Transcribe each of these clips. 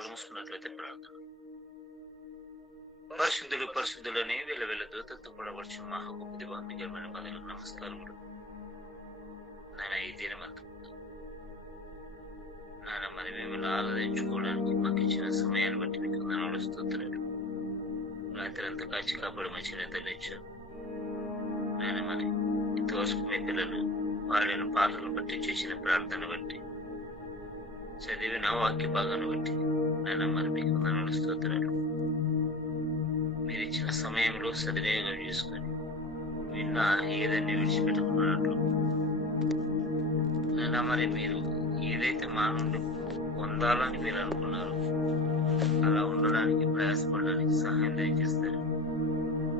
కళ్ళు మూసుకున్నట్లయితే ప్రార్థన. పరిశుద్ధుడు పరిశుద్ధులని వెల దూతతో కూడా వచ్చి మా గొప్ప దివామికరమైన పదవులకు నమస్కారములు. నాయన ఈ దినమంతా నాయన మరి మిమ్మల్ని ఆరాధించుకోవడానికి మాకు ఇచ్చిన సమయాన్ని బట్టి మీకు వందనాలు స్తోత్రాలు. రాత్రి అంతా కాచి కాపాడి మంచిగా తెలియచారు నాయన. మరి ఇంతవరకు మీ పిల్లలు పాడిన పాటలను బట్టి చేసిన ప్రార్థన బట్టి చదివిన వాక్య భాగాన్ని బట్టి నాయన మరి మీకు వందనాలు స్తోత్రాలు. మీరు ఇచ్చిన సమయంలో సద్వినియోగం చేసుకొని విన్న ఏదన్నీ విడిచిపెట్టుకున్నట్లు నాయన మరి మీరు ఏదైతే మా నుండి పొందాలని మీరు అనుకున్నారో అలా ఉండడానికి ప్రయాసపడడానికి సహాయం దయచేస్తారు.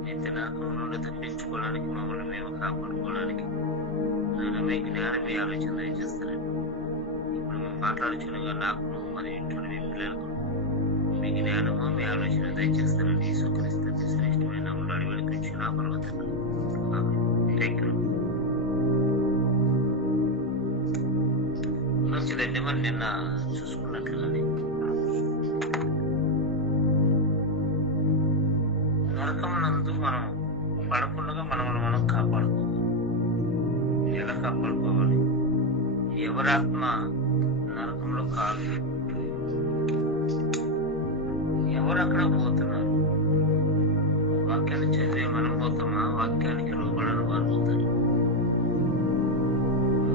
అయితే నరకం నుండి తప్పించుకోవడానికి మమ్మల్ని మేము కాపాడుకోవడానికి నాయన మీ జ్ఞానం మీ ఆలోచన దయచేస్తారని ఇప్పుడు మేము మాట్లాడుచున్నగా నాకు మరి ఇంట్లో మీ పిల్లలకు మీ జ్ఞానము మీ ఆలోచన దయచేస్తారని యేసుక్రీస్తు శ్రేష్టమైన నామములో అడిగి వేడుకొంచు నా పర్వతంలో. Thank you. మంచిదండి. మరి నిన్న చూసుకున్నట్లుగానే నరకం నందు మనం పడకుండా మనల్ని మనం కాపాడుకోవాలి. ఎలా కాపాడుకోవాలి? ఎవరాత్మ నరకంలో కాదు, ఎవరు అక్కడ పోతున్నారు? వాక్యాన్ని చదివే మనం పోతామా? వాక్యానికి లోబడిన వారు పోతారు.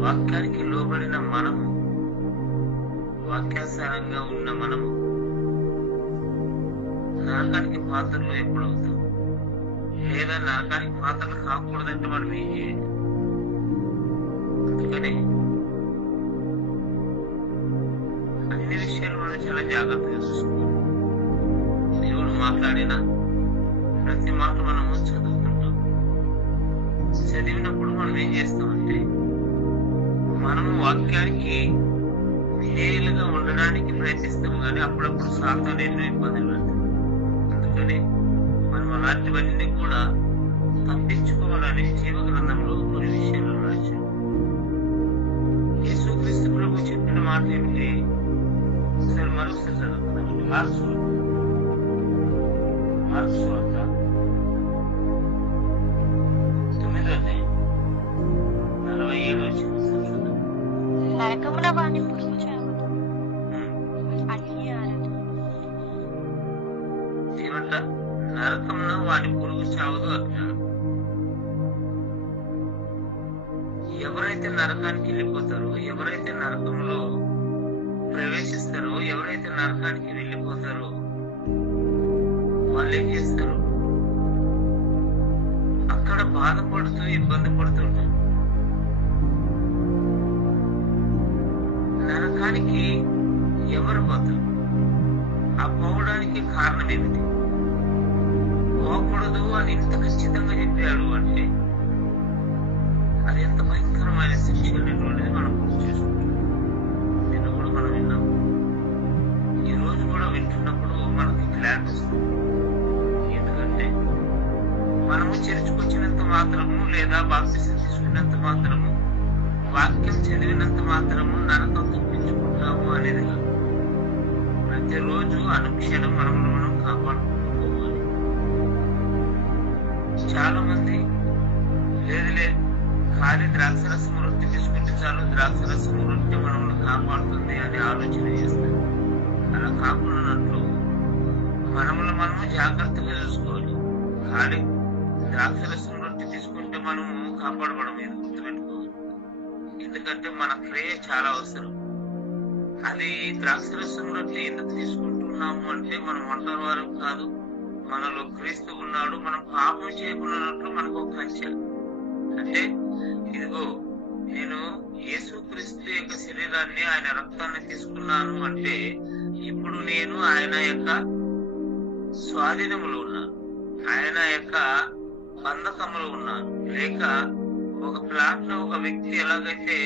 వాక్యానికి లోబడిన మనము, వాక్యానుసారంగా ఉన్న మనము నరకానికి పాత్రలు ఎప్పుడు అవుతాం? లేదా నరకానికి పాత్రలు కాకూడదంటే మనం ఏం చేయాలి? అందుకని అన్ని విషయాలు మనం చాలా జాగ్రత్తగా చూసుకోవాలి. దేవుడు మాట్లాడిన ప్రతి మాట మనము చదువుతుంటాం. చదివినప్పుడు మనం ఏం చేస్తామంటే మనము వాక్యానికి విధేయులుగా ఉండడానికి ప్రయత్నిస్తాము, కానీ అప్పుడప్పుడు సాతాను ఎన్నో ఇబ్బందులు పెడతాం. అందుకని మనం అలాంటివన్నీ కూడా తప్పించుకోవాలని జీవ గ్రంథంలో కొన్ని విషయాలు రాశారు. యేసుక్రీస్తు ప్రభు చెప్పిన మాట ఏమిటి? ఒకసారి మరొకసారి చదువుతున్నాం. మార్క్స్ వార్త 9:47 నరకమున వాని పురుగు చావదు అని ఏమంట? నరకమున వాని పురుగు చావదు అజ్ఞానం. ఎవరైతే నరకానికి వెళ్ళిపోతారో, ఎవరైతే నరకంలో ప్రవేశిస్తారో, ఎవరైతే నరకానికి వెళ్ళిపోతారో వాళ్ళు ఏం చేస్తారు? అక్కడ బాధపడుతూ ఇబ్బంది పడుతుంటారు. నరకానికి ఎవరు పోతారు? ఆ పోవడానికి కారణం ఏమిటి? పోకూడదు అని ఇంత ఖచ్చితంగా చెప్పాడు అంటే అది ఎంత భయంకరమైన శిక్ష అనేటువంటిది మనం గుర్తు చేసుకుంటాం. నిన్న కూడా మనం విన్నాం, ఈ రోజు కూడా వింటున్నప్పుడు మనకి క్లారిటీ వస్తుంది. ఎందుకంటే మనము చర్చకొచ్చినంత మాత్రము, లేదా బాప్తిసం తీసుకున్నంత మాత్రము, వాక్యం చదివినంత మాత్రము నరకం తప్పించుకుంటాము అనేది కాదు. ప్రతిరోజు అనుక్షణం మనల్ని మనం కాపాడుకోవాలి. చాలా మంది లేదులే ఖాళీ ద్రాక్షరసం రొట్టె తీసుకుంటే చాలు, ద్రాక్షరసం రొట్టె మనల్ని కాపాడుతుంది అని ఆలోచన చేస్తారు. అలా కాకున్నట్లు మనము జాగ్రత్తగా చూసుకోవాలి. ఖాళీ ద్రాక్షరసం రొట్టె తీసుకుంటే మనము కాపాడబడం, ఇది గుర్తుపెట్టుకోవాలి. ఎందుకంటే మన క్రియ చాలా అవసరం. అది ద్రాక్షరసం రొట్టె ఎందుకు తీసుకుంటున్నాము అంటే మనం ఒంటరి వారం కాదు, మనలో క్రీస్తు ఉన్నాడు, మనం పాపం చేయకున్నట్లు మనకు ఒక కంచె. అంటే ఇదిగో నేను యేసుక్రీస్తు యొక్క శరీరాన్ని, ఆయన రక్తాన్ని తీసుకున్నాను అంటే ఇప్పుడు నేను ఆయన యొక్క స్వాధీనములో ఉన్నాను, ఆయన యొక్క బంధకములో ఉన్నాను. లేక ఒక ప్లాట్ లో ఒక వ్యక్తి ఎలాగైతే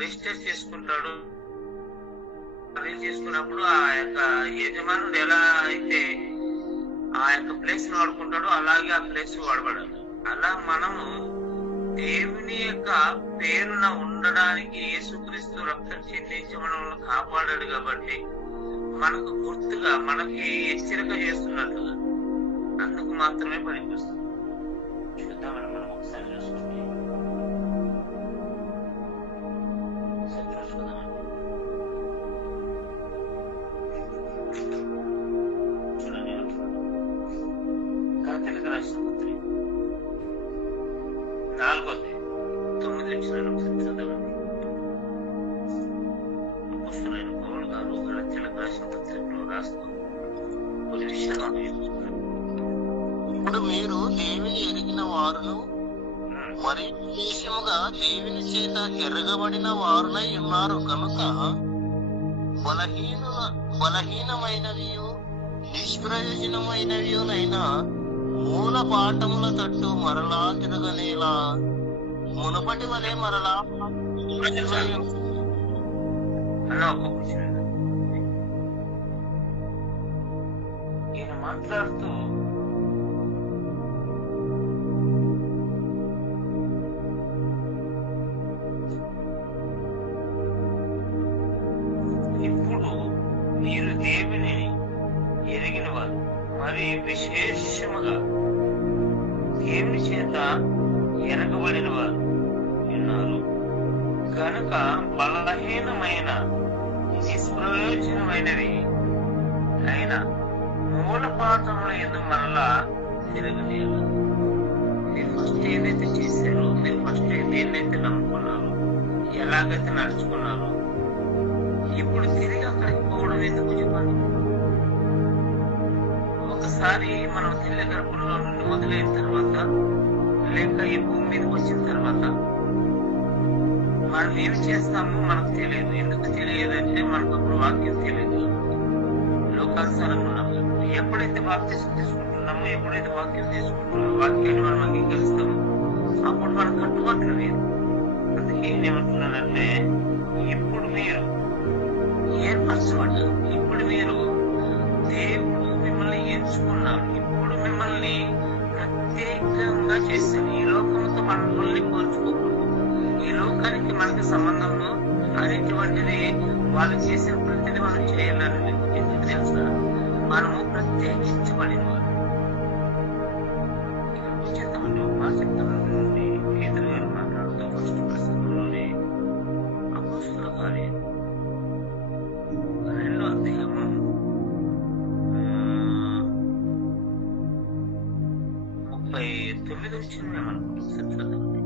రిజిస్టర్ చేసుకుంటాడు, చేసుకున్నప్పుడు ఆ యొక్క యజమానుడు ఎలా అయితే ఆ యొక్క ప్లేస్ వాడుకుంటాడో అలాగే ఆ ప్లేస్ వాడబడాలి. అలా మనము దేవుని యొక్క పేరున ఉండడానికి యేసుక్రీస్తు రక్తం చెందించి మనల్ని కాపాడాడు కాబట్టి మనకు గుర్తుగా మనకి హెచ్చరిక చేస్తున్నట్లుగా అందుకు మాత్రమే పనికొస్తుంది. చూద్దామని మనం ఒకసారి చూసుకుంటే చూడండి, గలతీయులకు రాసిన పత్రిక 4:9 చూద్దామండి. అపోస్తలుడైన పౌలు గారు గలతీయులకు రాసిన పత్రికలో రాస్తూ కొన్ని విషయాలు ఇప్పుడు మీరు దేవుని ఎరిగిన వారును మరి విశేషముగా దేవుని చేత ఎరగబడిన వారునై ఉన్నారు కనుక బలహీనమైనవియు నిష్ప్రయోజనమైనవియునైనా మూల పాఠముల తట్టు మరలా తిరగనేలా మునపటి వలె మరలా ఈయన మాట్లాడుతూ ఇప్పుడు మీరు దేవుని ఎరిగిన వారు మరి విశేషముగా దేవుని చేత ఎరగబడిన వారు ఉన్నారు కనుక బలహీనమైన నిష్ప్రయోజనమైనవి అయిన మూల పాఠముల యందు మరలా తిరగలేదు. మీరు ఫస్ట్ ఏదైతే చేశారో, మీరు ఫస్ట్ దేన్నైతే నమ్ముకున్నారో, ఎలాగైతే నడుచుకున్నారో, ఇప్పుడు తిరిగి అక్కడికి పోవడం ఎందుకు చెప్పండి? ఒకసారి మనం తల్లి గర్భంలో నుండి మొదలైన తర్వాత, లేక ఈ భూమి మీదకి వచ్చిన తర్వాత మనం ఏం చేస్తామో మనకు తెలియదు. ఎందుకు తెలియదంటే మనకు అప్పుడు వాక్యం తెలియదు, లోకానుసారంగా ఉన్నాము. ఎప్పుడైతే బాప్తిసం తీసుకుంటున్నామో, ఎప్పుడైతే వాక్యం తీసుకుంటున్నామో, వాక్యాన్ని మనం అంగీకరిస్తామో అప్పుడు మన కట్టుబాట్లు లేదు. అందుకే ఏమంటున్నానంటే, ఇప్పుడు మీరు ఏర్పరచబడ్డారు, ఇప్పుడు మీరు దేవుడు మిమ్మల్ని ఎంచుకున్నారు, ఇప్పుడు మిమ్మల్ని ప్రత్యేకంగా చేశారు. ఈ లోకంతో మనల్ని పోల్చుకోకూడదు. ఈ లోకానికి మనకి సంబంధంలో అనేటువంటిది వాళ్ళు చేసిన ప్రతిదీ మనం చేయాలని లేదు. ఎందుకు తెలుసా? మనము ప్రత్యేకించబడిన వారు. ఇక్కడ చెప్తామండి, ఒక మాట చెప్తామండి. పేతురు గారు మాట్లాడుతూ ఫస్ట్ ప్రసంగంలోనే అపోస్తలుల కార్యాలు 2వ అధ్యాయము 39 వచ్చింది మనకు. ఒకసారి చూద్దామండి.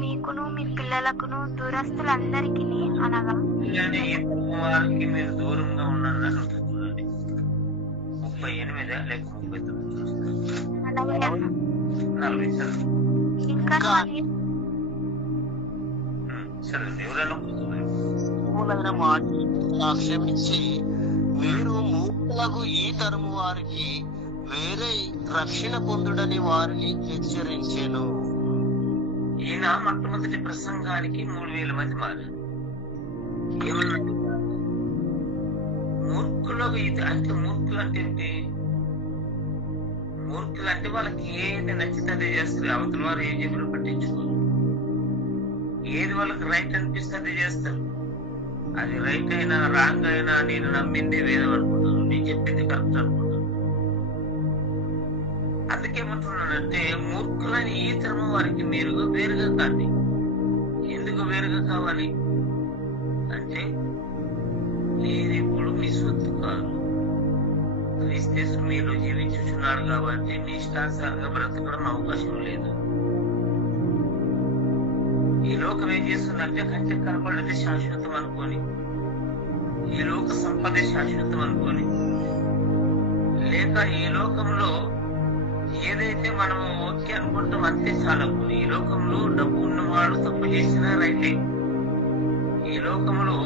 మీకును మీ పిల్లలకును దూరస్తులందరికీ అనగా వారికి మీరు దూరంగా ఉన్నారని ఉంటుంది. చూడండి, 38 లేక 39 చూస్తాను. 40 ఇంకా చదవండి. ఎవరైనా మాట క్షమించి మీరు మూర్ఖులకు ఈ తరము వారికి వేరే రక్షణ పొందుడని వారిని హెచ్చరించెను. ఈయన మొట్టమొదటి ప్రసంగానికి 3000 మంది మారారు. ఏమన్నాడు? మూర్ఖులకు ఇది అంటే, మూర్ఖులు అంటే ఏంటి? మూర్ఖులు అంటే వాళ్ళకి ఏది నచ్చితే అదే చేస్తారు. అవతల వారు ఏం చెప్పినా పట్టించుకోరు. ఏది వాళ్ళకి రైట్ అనిపిస్తే అదే చేస్తారు. అది రైట్ అయినా రాంగ్ అయినా నేను నమ్మింది వేదం అనుకుంటాను, నేను చెప్పింది కరెక్ట్ అనుకుంటాను. అందుకేమంటున్నానంటే, మూర్ఖులని ఈ తరము వారికి మీరు వేరుగా కాండి. ఎందుకు వేరుగా కావాలి అంటే, మీరు ఇప్పుడు మీ సొత్తు కాదు, క్రీస్తు మీలో జీవించుచున్నాడు కాబట్టి మీ ఇష్టానుసారంగా బ్రతకడం అవకాశం లేదు. ఈ లోకం ఏం చేస్తుందంటే, కంటే కనపడేది శాశ్వతం అనుకొని, ఈ లోక సంపదే శాశ్వతం అనుకొని, లేక ఈ లోకంలో ఏదైతే మనం ఓకే అనుకుంటాం అంతే చాలనుకుని, ఈ లోకంలో డబ్బు ఉన్నవాడు తప్పు చేసినా రైటే, ఈ లోకంలో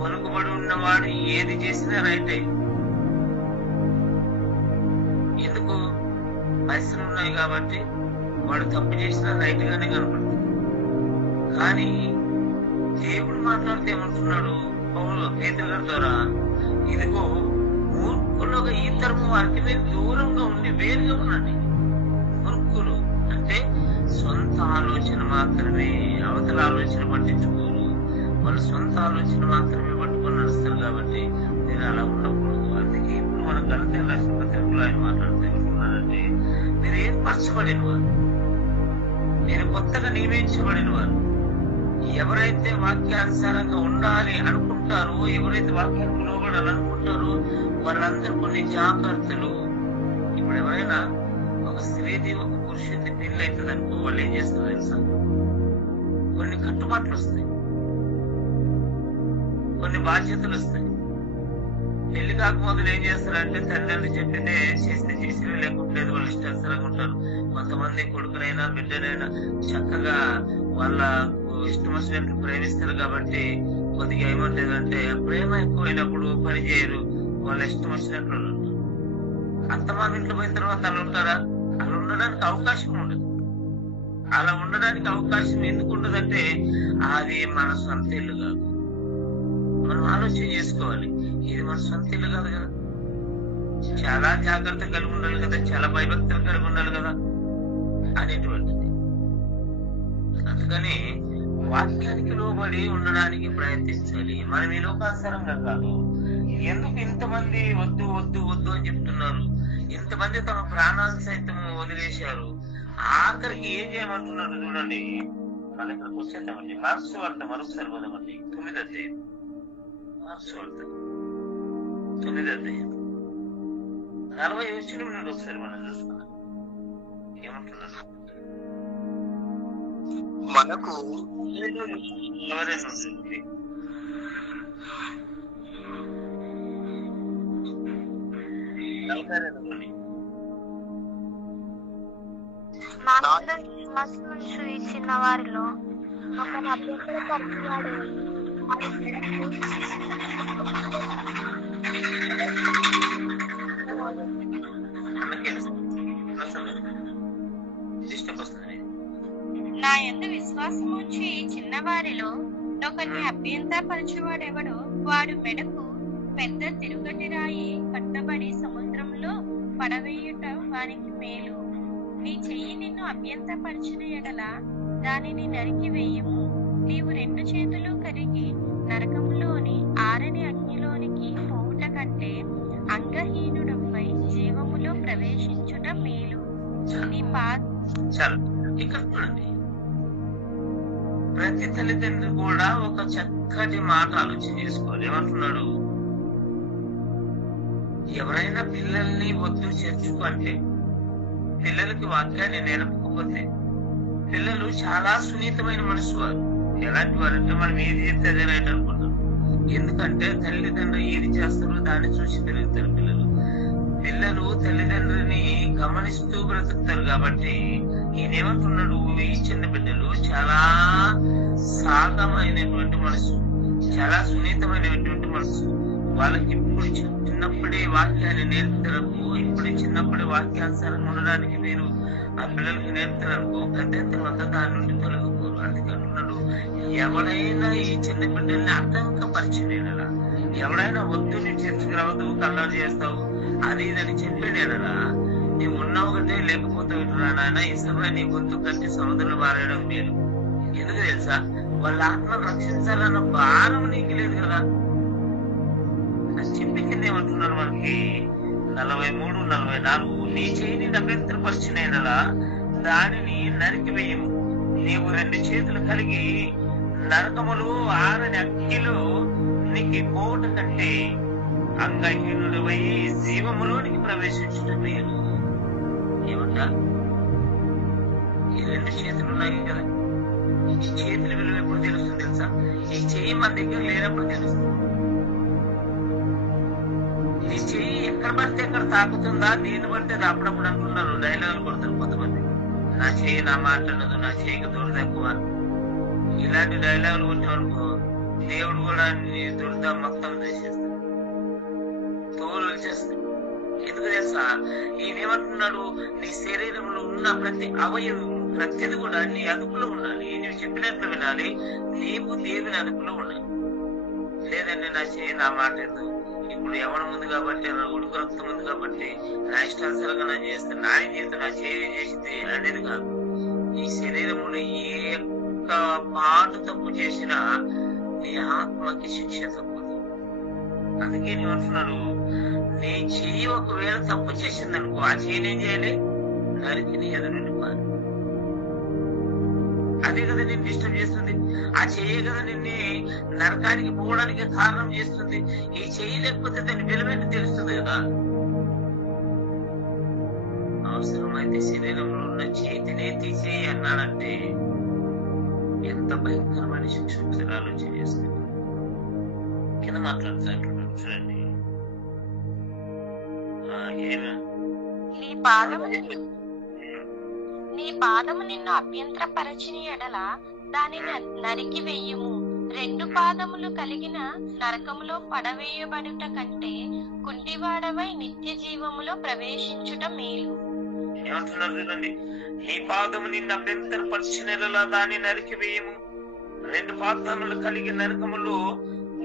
పలుకుబడి ఉన్నవాడు ఏది చేసినా రైటే. ఎందుకు? పైసలు ఉన్నాయి కాబట్టి వాడు తప్పు చేసినా రైట్ గానే కనపడుతుంది. కానీ దేవుడు మాట్లాడితే ఏమంటున్నాడు పౌలు పేతురు గారి ద్వారా? ఇదిగో మూర్ఖులుగా ఈ తరము వారికి మీరు దూరంగా ఉండి వేరుగా ఉండండి. మూర్ఖులు అంటే సొంత ఆలోచన మాత్రమే, అవతల ఆలోచన పట్టించుకోరు. వాళ్ళ వాళ్ళ సొంత ఆలోచన మాత్రమే పట్టుకొని నడుస్తారు కాబట్టి మీరు అలా ఉండకూడదు. అందుకే ఇప్పుడు మన గలతీయ రాసిన పత్రికలో ఆయన మాట్లాడుతూ ఏమంటున్నారంటే, మీరు ఏర్పరచబడిన వారు, మీరు కొత్తగా నియమించబడిన వారు. ఎవరైతే వాక్యానుసారంగా ఉండాలి అనుకుంటారో, ఎవరైతే వాక్యానికి లోబడాలి అనుకుంటారో వాళ్ళందరూ కొన్ని జాగ్రత్తలు. ఇప్పుడు ఎవరైనా ఒక స్త్రీది ఒక పురుషుడి పెళ్లి అవుతుంది అనుకో, వాళ్ళు ఏం చేస్తారు తెలుసా? కొన్ని కట్టుబాట్లు వస్తాయి, కొన్ని బాధ్యతలు వస్తాయి. పెళ్లి కాకముందు ఏం చేస్తారంటే తల్లిదండ్రులు చెప్పిందే చేస్తే చేసి లేకుంటే వాళ్ళు ఇష్టానుసారంగా ఉంటారు. కొంతమంది కొడుకునైనా బిడ్డనైనా చక్కగా వాళ్ళ ఇష్టం వచ్చినట్టు ప్రేమిస్తారు కాబట్టి కొద్దిగా ఏమంటేదంటే ప్రేమ ఎక్కువైనప్పుడు పని చేయరు, వాళ్ళ ఇష్టం వచ్చినట్లు ఉంటారు. అంతమంది ఇంట్లో పోయిన తర్వాత అలా ఉంటారా? అలా ఉండడానికి అవకాశం ఉండదు. అలా ఉండడానికి అవకాశం ఎందుకు ఉండదంటే అది మన సొంత ఇల్లు కాదు. మనం ఆలోచన చేసుకోవాలి, ఇది మన సొంత ఇల్లు కాదు కదా, చాలా జాగ్రత్త కలిగి ఉండాలి కదా, చాలా భయభక్తులు కలిగి ఉండాలి కదా అనేటువంటిది. అందుకని వాక్యానికి లోబడి ఉండడానికి ప్రయత్నించాలి. మనం ఈ లోకానుసారంగా కాదు. ఎందుకు ఇంతమంది వద్దు వద్దు వద్దు అని చెప్తున్నారు? ఇంతమంది తమ ప్రాణాలు సైతం వదిలేశారు. ఆఖరికి ఏం చేయమంటున్నారు చూడండి. మన ఇక్కడికి వచ్చేద్దామండి. మార్క్స్ వార్త మరొకసారి పోదామండి. 9వ అధ్యాయం. మార్క్స్ వార్త 9వ అధ్యాయం 40 వచనం నుండి ఒకసారి మనం చూసుకున్నాం. ఏమంటున్నారు? మనకు ఎవరైనా ఉంటుంది విశ్వాసం చూయించిన వారిలో ఒకరిని అభ్యంతరపరిచేవాడు నా యందు విశ్వాసముంచి చిన్నవారిలో ఒకరిని అభ్యంతరపరచువాడెవడో వాడు మెడకు పెద్ద తిరుగటి రాయి కట్టబడి సముద్రంలో పడవేయుట వారికి మేలు. నీ చెయ్యి నిన్ను అభ్యంతరపరిచిన ఎడల దానిని నరికి వేయము. నీవు 2 చేతులు కరిగి నరకములోని ఆరని అగ్నిలోనికి పోవుట కంటే అంగహీనుడపై జీవములో ప్రవేశించుట మేలు. నీ ఇక్కడ చూడండి, ప్రతి తల్లిదండ్రులు కూడా ఒక చక్కటి మాట ఆలోచన చేసుకోవాలి. ఏమంటున్నాడు? ఎవరైనా పిల్లల్ని వద్దు చేర్చుకుంటే, పిల్లలకి వాక్యాన్ని నేర్పకపోతే, పిల్లలు చాలా సున్నితమైన మనసు వారు. ఎలాంటి వారంటే మనం ఏది చేస్తే అదే రైట్ అనుకుంటాం. ఎందుకంటే తల్లిదండ్రులు ఏది చేస్తారో దాన్ని చూసి పెరుగుతారు పిల్లలు. పిల్లలు తల్లిదండ్రులని గమనిస్తూ బ్రతుకుతారు. కాబట్టి ఈయనేమంటున్నాడు? ఈ చిన్న బిడ్డలు చాలా సాగమైనటువంటి మనసు, చాలా సున్నితమైనటువంటి మనసు. వాళ్ళకి ఇప్పుడు చిన్నప్పుడే వాక్యాన్ని నేర్పుతారనుకో, ఇప్పుడు చిన్నప్పుడే వాక్యానుసారంగా ఉండడానికి మీరు ఆ పిల్లలకి నేర్పుతారనుకో, పెద్ద తర్వాత దాని నుండి తొలగిపోరు. అందుకంటున్నాడు, ఎవడైనా ఈ చిన్న బిడ్డల్ని ఆటంకపరిచినేలా, ఎవడైనా వద్దు నీ చర్చకు రావద్దు, కల్లారు చేస్తావు అది ఇదని చెప్పేనేలా, నీవు ఉన్నావు కంటే లేకపోతే నాయన ఈ సమయం నీ గొంతు కంటే సముద్రంలో మారేయడం మేలు. ఎందుకు తెలుసా? వాళ్ళ ఆత్మను రక్షించాలన్న భారం నీకు లేదు కదా అని చెప్పి కింద ఏమంటున్నారు మనకి 43, 44. నీ చేయిని అభ్యంతరపరిచినేలా దానిని నరికివేయము. నీవు 2 చేతులు కలిగి నరకములు ఆరని అగ్నిలో నీకు పోవట కంటే అంగహీనుడు పోయి జీవములోనికి ప్రవేశించడం మేలు. ఏమంటా? ఈ 2 చేతులు ఉన్నాయి కదా, ఈ చేతుల విలువ ఎప్పుడు తెలుస్తుంది తెలుసా? ఈ చెయ్యి మన దగ్గర లేనప్పుడు తెలుస్తుంది. ఈ చెయ్యి ఎక్కడ పడితే ఎక్కడ తాకుతుందా, దీన్ని బట్టి అప్పుడప్పుడు అంటున్నారు, డైలాగులు కొడతారు కొంతమంది. నా చెయ్యి నా మాట్లాడదు, నా చెయ్యికి దూరద ఎక్కువ, ఇలాంటి డైలాగులు కొట్టామనుకో దేవుడు కూడా దురద మొత్తం చేసేస్తాడు, తోలు వచ్చేస్తాడు. ఎందుకు తెలుసా? ఈయనేమంటున్నాడు? నీ శరీరంలో ఉన్న ప్రతి అవయవం ప్రతిది కూడా నీ అదుపులో ఉండాలి. నువ్వు చెప్పినట్లు వినాలి, నీవు దేవుని అదుపులో ఉండాలి. లేదండి నా చేయి నా మాట ఎందుకు, ఇప్పుడు ఎవరు ఉంది కాబట్టి, ఉడుకు రక్తం ఉంది కాబట్టి నా ఇష్టానుసారంగా నా చేస్తాను, నా జీవితం నా చేయి చేసింది అనేది కాదు. ఈ శరీరంలో ఏ ఒక్క పాటు తప్పు చేసినా నీ ఆత్మకి శిక్ష తప్పదు. అందుకే ఏమంటున్నాడు, నీ చెయ్యి ఒకవేళ తప్పు చేసింది అనుకో, ఆ చెయ్యి ఏం చేయాలి? నరికి నీ ఎదురు నుండి పారు. అదే కదా నేను డిస్టర్బ్ చేస్తుంది. ఆ చెయ్యి కదా నిన్ను నరకానికి పోవడానికి కారణం చేస్తుంది. ఈ చెయ్యి లేకపోతే దాని విలువైన తెలుస్తుంది కదా. అవసరమైతే శరీరంలో ఉన్న చేతినే తీసేయి అన్నాడంటే ఎంత భయంకరమైన శిక్ష ఒకసారి ఆలోచన చేస్తుంది. కింద మాట్లాడుతున్నాడు చూడండి. నీ పాదము నిన్ను అభ్యంతరపరచిన ఎడల దానిని నరికి వెయ్యుము. 2 పాదములు కలిగిన నరకములో పడవేయబడుట కంటే కుంటివాడవై నిత్య జీవములో ప్రవేశించుట మేలు. ఏమంటున్నారు చూడండి, నీ పాదము నిన్ను అభ్యంతరపరిచిన ఎడల దాన్ని నరికి వేయము. 2 పాదములు కలిగిన నరకములో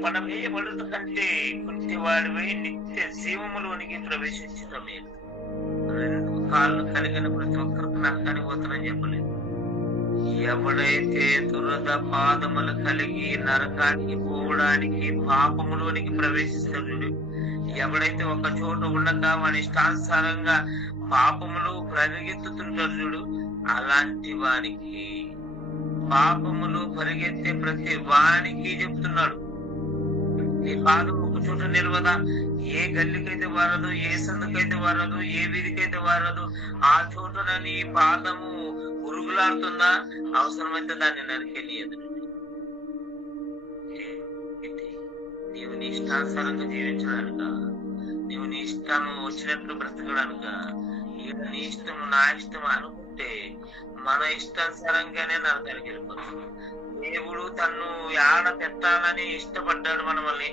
పడవేయబడుట కంటే కుంటివాడివై నిత్య జీవములోనికి ప్రవేశించుట మేలు. 2 కాళ్ళు కలిగిన ప్రతి ఒక్కరికి నరకానికి పోతానని చెప్పలేదు. ఎవడైతే దురద పాదములు కలిగి నరకానికి పోవడానికి పాపములోనికి ప్రవేశిస్తాడు, ఎవడైతే ఒక చోట ఉండక వాడి ఇష్టానుసారంగా పాపములు పరిగెత్తుతుంటాడు చూడు, అలాంటి వానికి పాపములు పరిగెత్తే ప్రతి వానికి చెప్తున్నాడు, నీ పాదం ఒక చోట నిలవదా? ఏ గల్లికైతే వారదు, ఏ సందుకైతే వారదు, ఏ వీధికైతే వారదు, ఆ చోట నీ పాదము పురుగులాడుతుందా? అవసరమైతే దాన్ని నరికెళ్ళియదు. నీవు నీ ఇష్టానుసారంగా జీవించడానిక, నీవు నీ ఇష్టం వచ్చినట్లు బ్రతకడానిక, నీ ఇష్టము నా ఇష్టం అనుకుంటే మన ఇష్టానుసారంగానే నరకానికి వెళ్ళిపోతుంది. దేవుడు తన్ను ఆడ పెట్టాలని ఇష్టపడ్డాడు మనల్ని.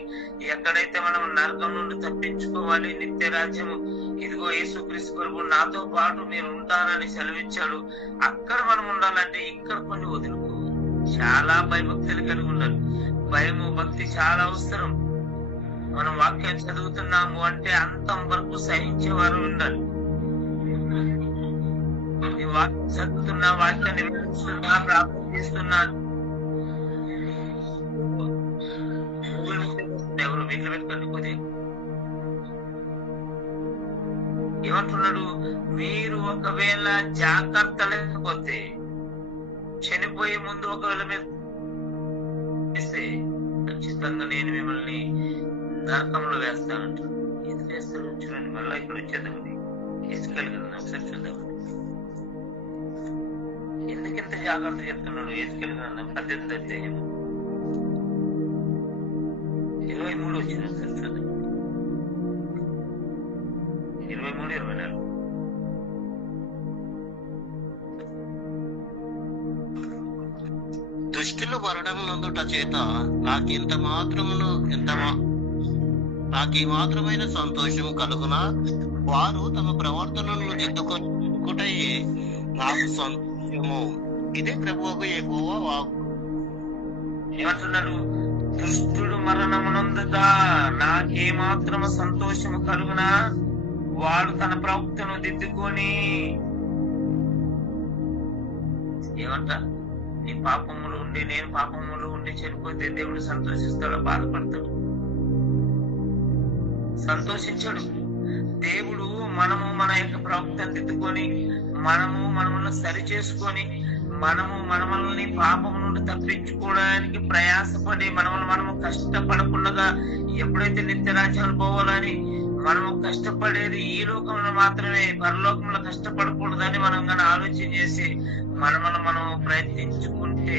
ఎక్కడైతే మనం నరకం నుండి తప్పించుకోవాలి, నిత్య రాజ్యము ఇదిగో యేసుక్రీస్తు ప్రభువు నాతో పాటు మీరు ఉంటారని సెలవిచ్చాడు. అక్కడ మనం ఉండాలంటే ఇక్కడ కొన్ని వదులుకో. చాలా భయభక్తులు కలిగి ఉండాలి. భయము భక్తి చాలా అవసరం. మనం వాక్యం చదువుతున్నాము అంటే అంతం వరకు సహించేవారు ఉండాలి. ఈ వాక్యం చదువుతున్నా, వాక్యాన్ని వివరిస్తున్నా, ప్రార్థన చేస్తున్నా, ఎవరు వీళ్ళు పెట్టుకోండి. కొద్ది ఏమంటున్నాడు, మీరు ఒకవేళ జాగ్రత్త లేకపోతే చనిపోయే ముందు ఒకవేళ మీరు చేస్తే ఖచ్చితంగా నేను మిమ్మల్ని నరకంలో వేస్తానంటాడు. ఎందుకు వేస్తాడు చూడండి. మళ్ళీ ఇక్కడ వచ్చేద్దామని ఎసుకెళ్ళగలను ఒకసారి చూద్దాం. ఎందుకింత జాగ్రత్త చెప్తున్నాడు? ఎసుకెళ్ళగలను 18 అధ్యాయం 23 వచ్చిన ఒకసారి చూద్దాం. 23, 24. దుష్టులు మరణం నందుట చేత నాకీ మాత్రమైన సంతోషం కలుగునా? వారు తమ ప్రవర్తనను దిద్దుకొనుటయే నాకు సంతోషము. ఇదే ప్రభువుకు యెహోవా వాక్కు. ఏమంటున్నారు? దుష్టుడు మరణమునందుట నాకేమాత్రము సంతోషము కలుగునా? వాడు తన ప్రవక్తను దిద్దుకొని. ఏమంట? నీ పాపములు ఉండి నేను పాపములు ఉండి చనిపోతే దేవుడు సంతోషిస్తాడు? బాధపడతాడు? సంతోషించాడు. దేవుడు మనము మన యొక్క ప్రవక్తను దిద్దుకొని, మనమును సరి చేసుకొని, మనల్ని పాపం నుండి తప్పించుకోవడానికి ప్రయాసపడి మనము కష్టపడకుండా ఎప్పుడైతే నిత్యరాజ్యాలు పోవాలని మనము కష్టపడేది ఈ లోకంలో మాత్రమే, పరలోకంలో కష్టపడకూడదని మనం కానీ ఆలోచన చేసి మనం ప్రయత్నించుకుంటే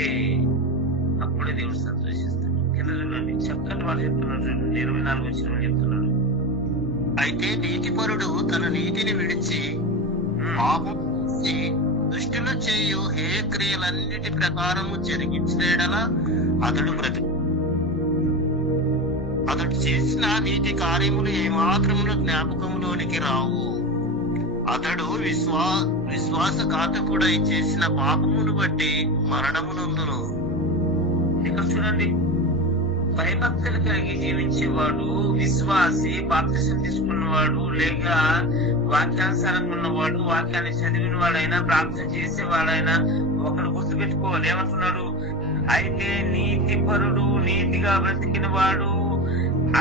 అప్పుడే దేవుడు సంతోషిస్తాడు. కింద చూడండి, చక్కని వాళ్ళు చెప్తున్నారు. 24 వచ్చిన చెప్తున్నాడు, అయితే నీతిపరుడు తన నీతిని విడిచి పాపం చేసి దుష్టులు చేయు హేయ క్రియలన్నిటి ప్రకారము జరిగించేడలా అతడు చేసిన నీతి కార్యములు ఏమాత్రములు జ్ఞాపకములోనికి రావు. అతడు విశ్వాసఘాతకుడై చేసిన పాపమును బట్టి మరణమునందును. ఇక్కడ చూడండి, భయభక్తులు కలిగి జీవించేవాడు, విశ్వాసి, బాప్తిసం తీసుకున్నవాడు, లేక వాక్యానుసారంగా ఉన్నవాడు, వాక్యాన్ని చదివిన వాడైనా, ప్రార్థన చేసేవాడైనా ఒకడు గుర్తుపెట్టుకోవాలి. ఏమంటున్నాడు? అయితే నీతి పరుడు, నీతిగా బ్రతికిన వాడు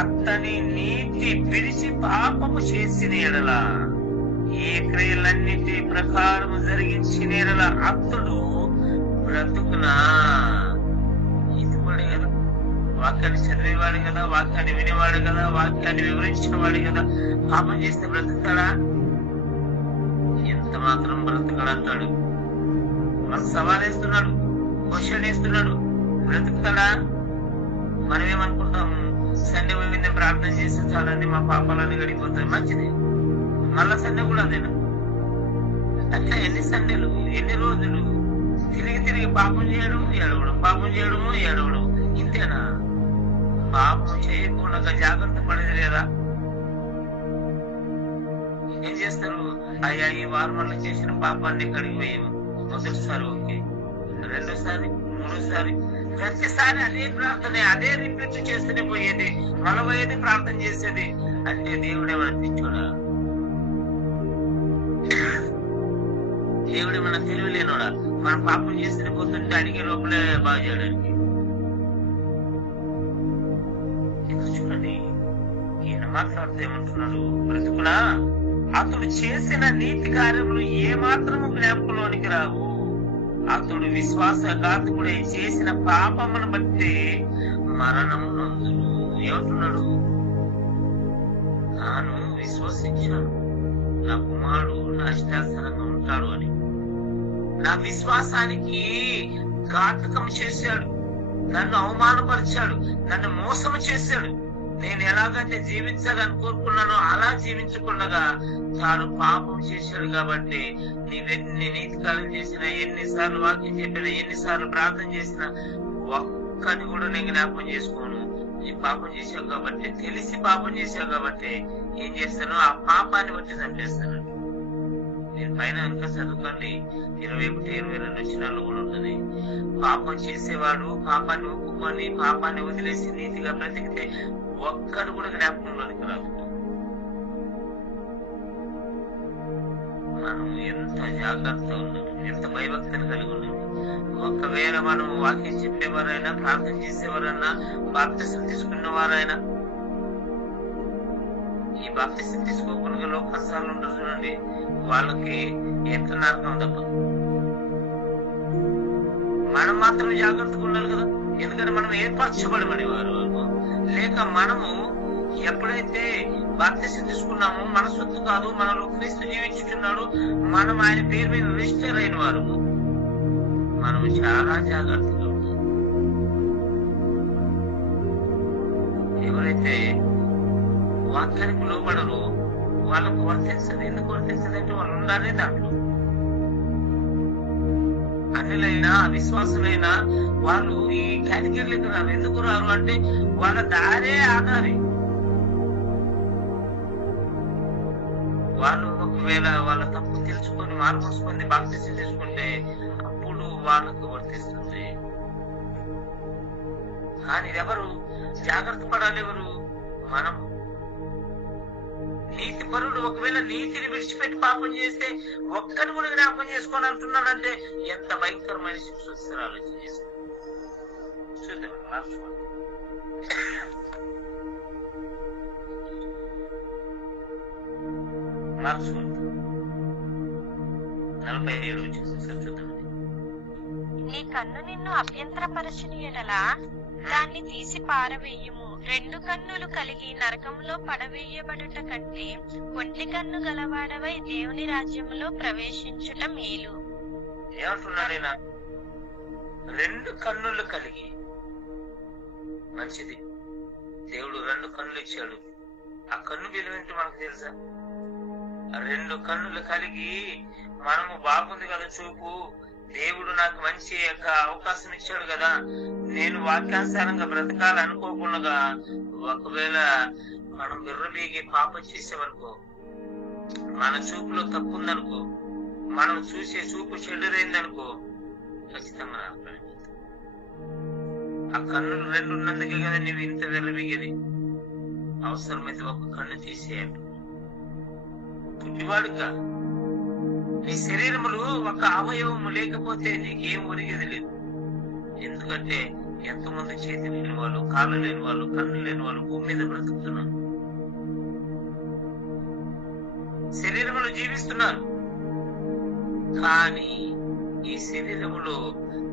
అతని నీతి విడిచి పాపము చేసిన ఎడల, ఈ క్రియలన్నిటి ప్రకారం జరిగించిన ఎడల అతడు బ్రతుకునా. నీతిపడే కదా, వాక్యాన్ని చదివేవాడు కదా, వాక్యాన్ని వినేవాడు కదా, వాక్యాన్ని వివరించిన వాడు కదా. పాపం చేస్తే బ్రతుకుతాడా? ఎంత మాత్రం బ్రతుకుడు అంటాడు. మనకు సవాల్ వేస్తున్నాడు, క్వశ్చన్ వేస్తున్నాడు. బ్రతుకుతాడా? మనమేమనుకుంటాము, సండే పోయింది ప్రార్థన చేస్తే చాలండి మా పాపాలన్నీ గడిపోతాయి. మంచిది, మళ్ళా సండే కూడా అదేనా? అట్లా ఎన్ని సండేలు, ఎన్ని రోజులు తిరిగి తిరిగి పాపం చేయడం, ఏడవడం, పాపం చేయడము, ఏడవడం, ఇంతేనా? పాపం చేయకుండా జాగ్రత్త పడేది లేదా? ఏం చేస్తారు? అయ్యా ఈ వారం వల్ల చేసిన పాపాన్ని కడిగి వేయము. మొదటిసారి ఓకే, రెండోసారి, మూడోసారి, ప్రతిసారి అదే ప్రార్థన, అదే రిపీట్ చేస్తూనే పోయేది, మలపోయేది, ప్రార్థన చేసేది. అంటే దేవుడు ఏమైనా తెచ్చోడా? దేవుడు ఏమైనా తెలియలేనోడా? మనం పాపం చేస్తూనే పోతుంటే అడిగే లోపలే బాగు చేయడానికి. చూడండి, ఈయన మాట్లాడితే ఏమంటున్నాడు? బ్రతుకునా అతడు చేసిన నీతి కార్యములు ఏ మాత్రము జ్ఞాపకంలోనికి రావు. అతడు విశ్వాసఘాతకుడై చేసిన పాపమును బట్టి మరణము నందును. ఏమంటున్నాడు? తాను విశ్వసించాను, నా కుమారుడు నా ఇష్టానుసారంగా ఉంటాడు అని. నా విశ్వాసానికి ఘాతకం చేశాడు, నన్ను అవమానపరిచాడు, నన్ను మోసం చేశాడు. నేను ఎలాగైతే జీవించాలని కోరుకున్నానో అలా జీవించకుండా తాను పాపం చేశాడు. కాబట్టి నీవెన్ని నీతి కార్యం చేసినా, ఎన్నిసార్లు వాక్యం చెప్పినా, ఎన్నిసార్లు ప్రార్థన చేసినా ఒక్కటి కూడా నేను జ్ఞాపకం చేసుకోను. నీ పాపం చేశావు కాబట్టి, తెలిసి పాపం చేశావు కాబట్టి ఏం చేస్తాను? ఆ పాపాన్ని బట్టి చంపేస్తాను. మీరు పైన ఇంకా చదువుకోండి, 21, 22 వచనాల్లో కూడా ఉంటుంది. పాపం చేసేవాడు పాపాన్ని ఒప్పుకొని పాపాన్ని వదిలేసి నీతిగా బ్రతికితే ఒక్కడు కూడా జ్ఞాపకంలోనికి రాదు. మనం ఎంత జాగ్రత్తగా ఉన్నాం, ఎంత భయభక్తిని కలిగి ఉన్నాం. ఒకవేళ మనం వాక్యం చెప్పేవారైనా, ప్రార్థన చేసేవారైనా, బాప్తిసం తీసుకున్న వారైనా, ఈ బాప్తిసం తీసుకోకుండా లోకాసార్లు ఉంటారు చూడండి, వాళ్ళకి ఎంత నరకం తప్ప. మనం మాత్రం జాగ్రత్తగా ఉండాలి కదా. ఎందుకంటే మనం ఏర్పరచబడమనేవారు. లేక మనము ఎప్పుడైతే బాప్తిసం తీసుకున్నామో మన సొత్తు కాదు, మనలో క్రీస్తు జీవించుతున్నాడు, మనం ఆయన పేరు మీద రిజిస్టర్ అయిన వారు, మనం చాలా జాగ్రత్తగా ఉండాలి. ఎవరైతే వాక్యానికి లోబడరో వాళ్ళకు వర్తించదు. ఎందుకు వర్తించదు అంటే వాళ్ళు ఉండాలి దాంట్లో. అన్యులైనా అవిశ్వాసులైనా వాళ్ళు ఈ కేటగిరీలకు రారు. ఎందుకు రారు అంటే వాళ్ళ దారే ఆధారి. వాళ్ళు ఒకవేళ వాళ్ళ తప్పు తెలుసుకొని మార్పుకొని బాప్తిసం తీసుకుంటే అప్పుడు వాళ్ళకు వర్తిస్తుంది. కానీ ఎవరు జాగ్రత్త పడాలి? ఎవరు? మనం. నీతి పరుడు ఒకవేళ నీతిని విడిచిపెట్టి పాపం చేస్తే ఒక్కరు కూడా జ్ఞాపకం చేసుకొని అంటున్నాడంటే ఎంత భయంకరమైన శిక్ష వస్తారు ఆలోచన చేస్తారు. చూద్దాం, మార్క్స్ 47 వచ్చేసి చూద్దాం. నీ కన్ను నిన్ను అభ్యంతరపరచిన ఎడల దాన్ని తీసి పారవేయుము. 2 కన్నులు కలిగి నరకంలో పడవేయబడుట కంటే ఒంటి కన్ను గలవాడవై దేవుని రాజ్యంలో ప్రవేశించుట మేలు. ఏమంటున్నాడైనా? 2 కన్నులు కలిగి, మంచిది, దేవుడు 2 కన్నులు ఇచ్చాడు. ఆ కన్ను విలువేంటి మనకు తెలుసా? 2 కన్నులు కలిగి మనము బాగుంది కదా చూపు, దేవుడు నాకు మంచి అవకాశం ఇచ్చాడు కదా, నేను వాక్యానుసారంగా బ్రతకాలనుకోకుండా ఒకవేళ మనం విర్రబీగి పాపం చేసామనుకో, మన చూపులో తప్పు ఉందనుకో, మనం చూసే చూపు చెడురైందనుకో, ఖచ్చితంగా ఆ కన్నులు 2 ఉన్నందుకే కదా నువ్వు ఇంత విర్రబీగేది. అవసరమైతే ఒక కన్ను తీసేయాలి. పుట్టివాడుగా నీ శరీరములు ఒక అవయవము లేకపోతే నీకేం ఒరిగేది లేదు. ఎందుకంటే ఎంతమంది చేతి లేని వాళ్ళు, కాళ్ళు లేని వాళ్ళు, కన్ను లేని వాళ్ళు భూమి మీద బ్రతుకుతున్నారు, శరీరంలో జీవిస్తున్నారు. కానీ ఈ శరీరంలో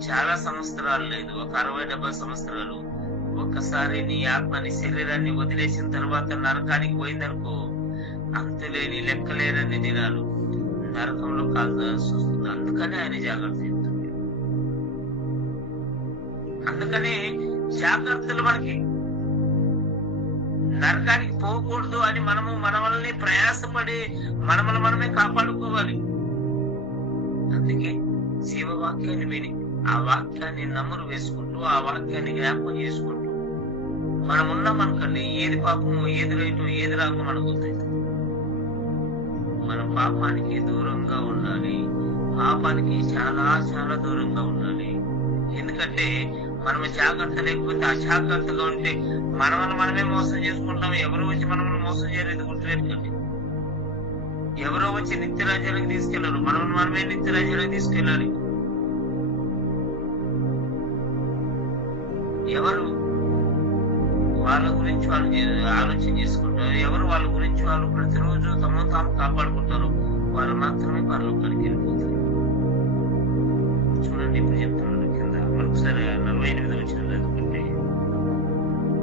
చాలా సంవత్సరాలు లేదు, ఒక 60-70 సంవత్సరాలు. ఒక్కసారి నీ ఆత్మ నీ శరీరాన్ని వదిలేసిన తర్వాత నరకానికి పోయిందనుకో, అంతులేని లెక్కలేనన్ని దినాలు నరకంలో కాల్చాల్సి వస్తుంది. అందుకనే ఆయన జాగ్రత్త చెప్తుంది. అందుకనే జాగ్రత్తలు మనకి. నరకానికి పోకూడదు అని మనము మనల్ని ప్రయాసపడి మనమే కాపాడుకోవాలి. అందుకే శివవాక్యాన్ని విని ఆ వాక్యాన్ని నమ్ములు వేసుకుంటూ ఆ వాక్యాన్ని జ్ఞాపకం చేసుకుంటూ మనం ఉన్నామనుకోండి, ఏది పాపము, ఏది రైటు, ఏది రాగో మనకు గుర్తుంది. మన పాపానికి దూరంగా ఉండాలి, పాపానికి చాలా చాలా దూరంగా ఉండాలి. ఎందుకంటే మనం జాగ్రత్త లేకపోతే అజాగ్రత్తగా ఉంటే మనమే మోసం చేసుకుంటాం. ఎవరో వచ్చి మనల్ని మోసం చేయలేదు, గుర్తుపెట్టుకోండి. ఎవరో వచ్చి నిత్యరాజ్యానికి తీసుకెళ్లరు, మనమే నిత్యరాజ్యానికి తీసుకెళ్ళాలి. ఎవరు వాళ్ళ గురించి వాళ్ళు ఆలోచన చేసుకుంటారు, ఎవరు వాళ్ళ గురించి వాళ్ళు ప్రతిరోజు తాము కాపాడుకుంటారు, వాళ్ళు మాత్రమే పరలోకానికి వెళ్ళిపోతారు. చూడండి, ఇప్పుడు చెప్తున్నాడు కింద మరొకసారి 48 వచ్చిన చదువుకుంటే,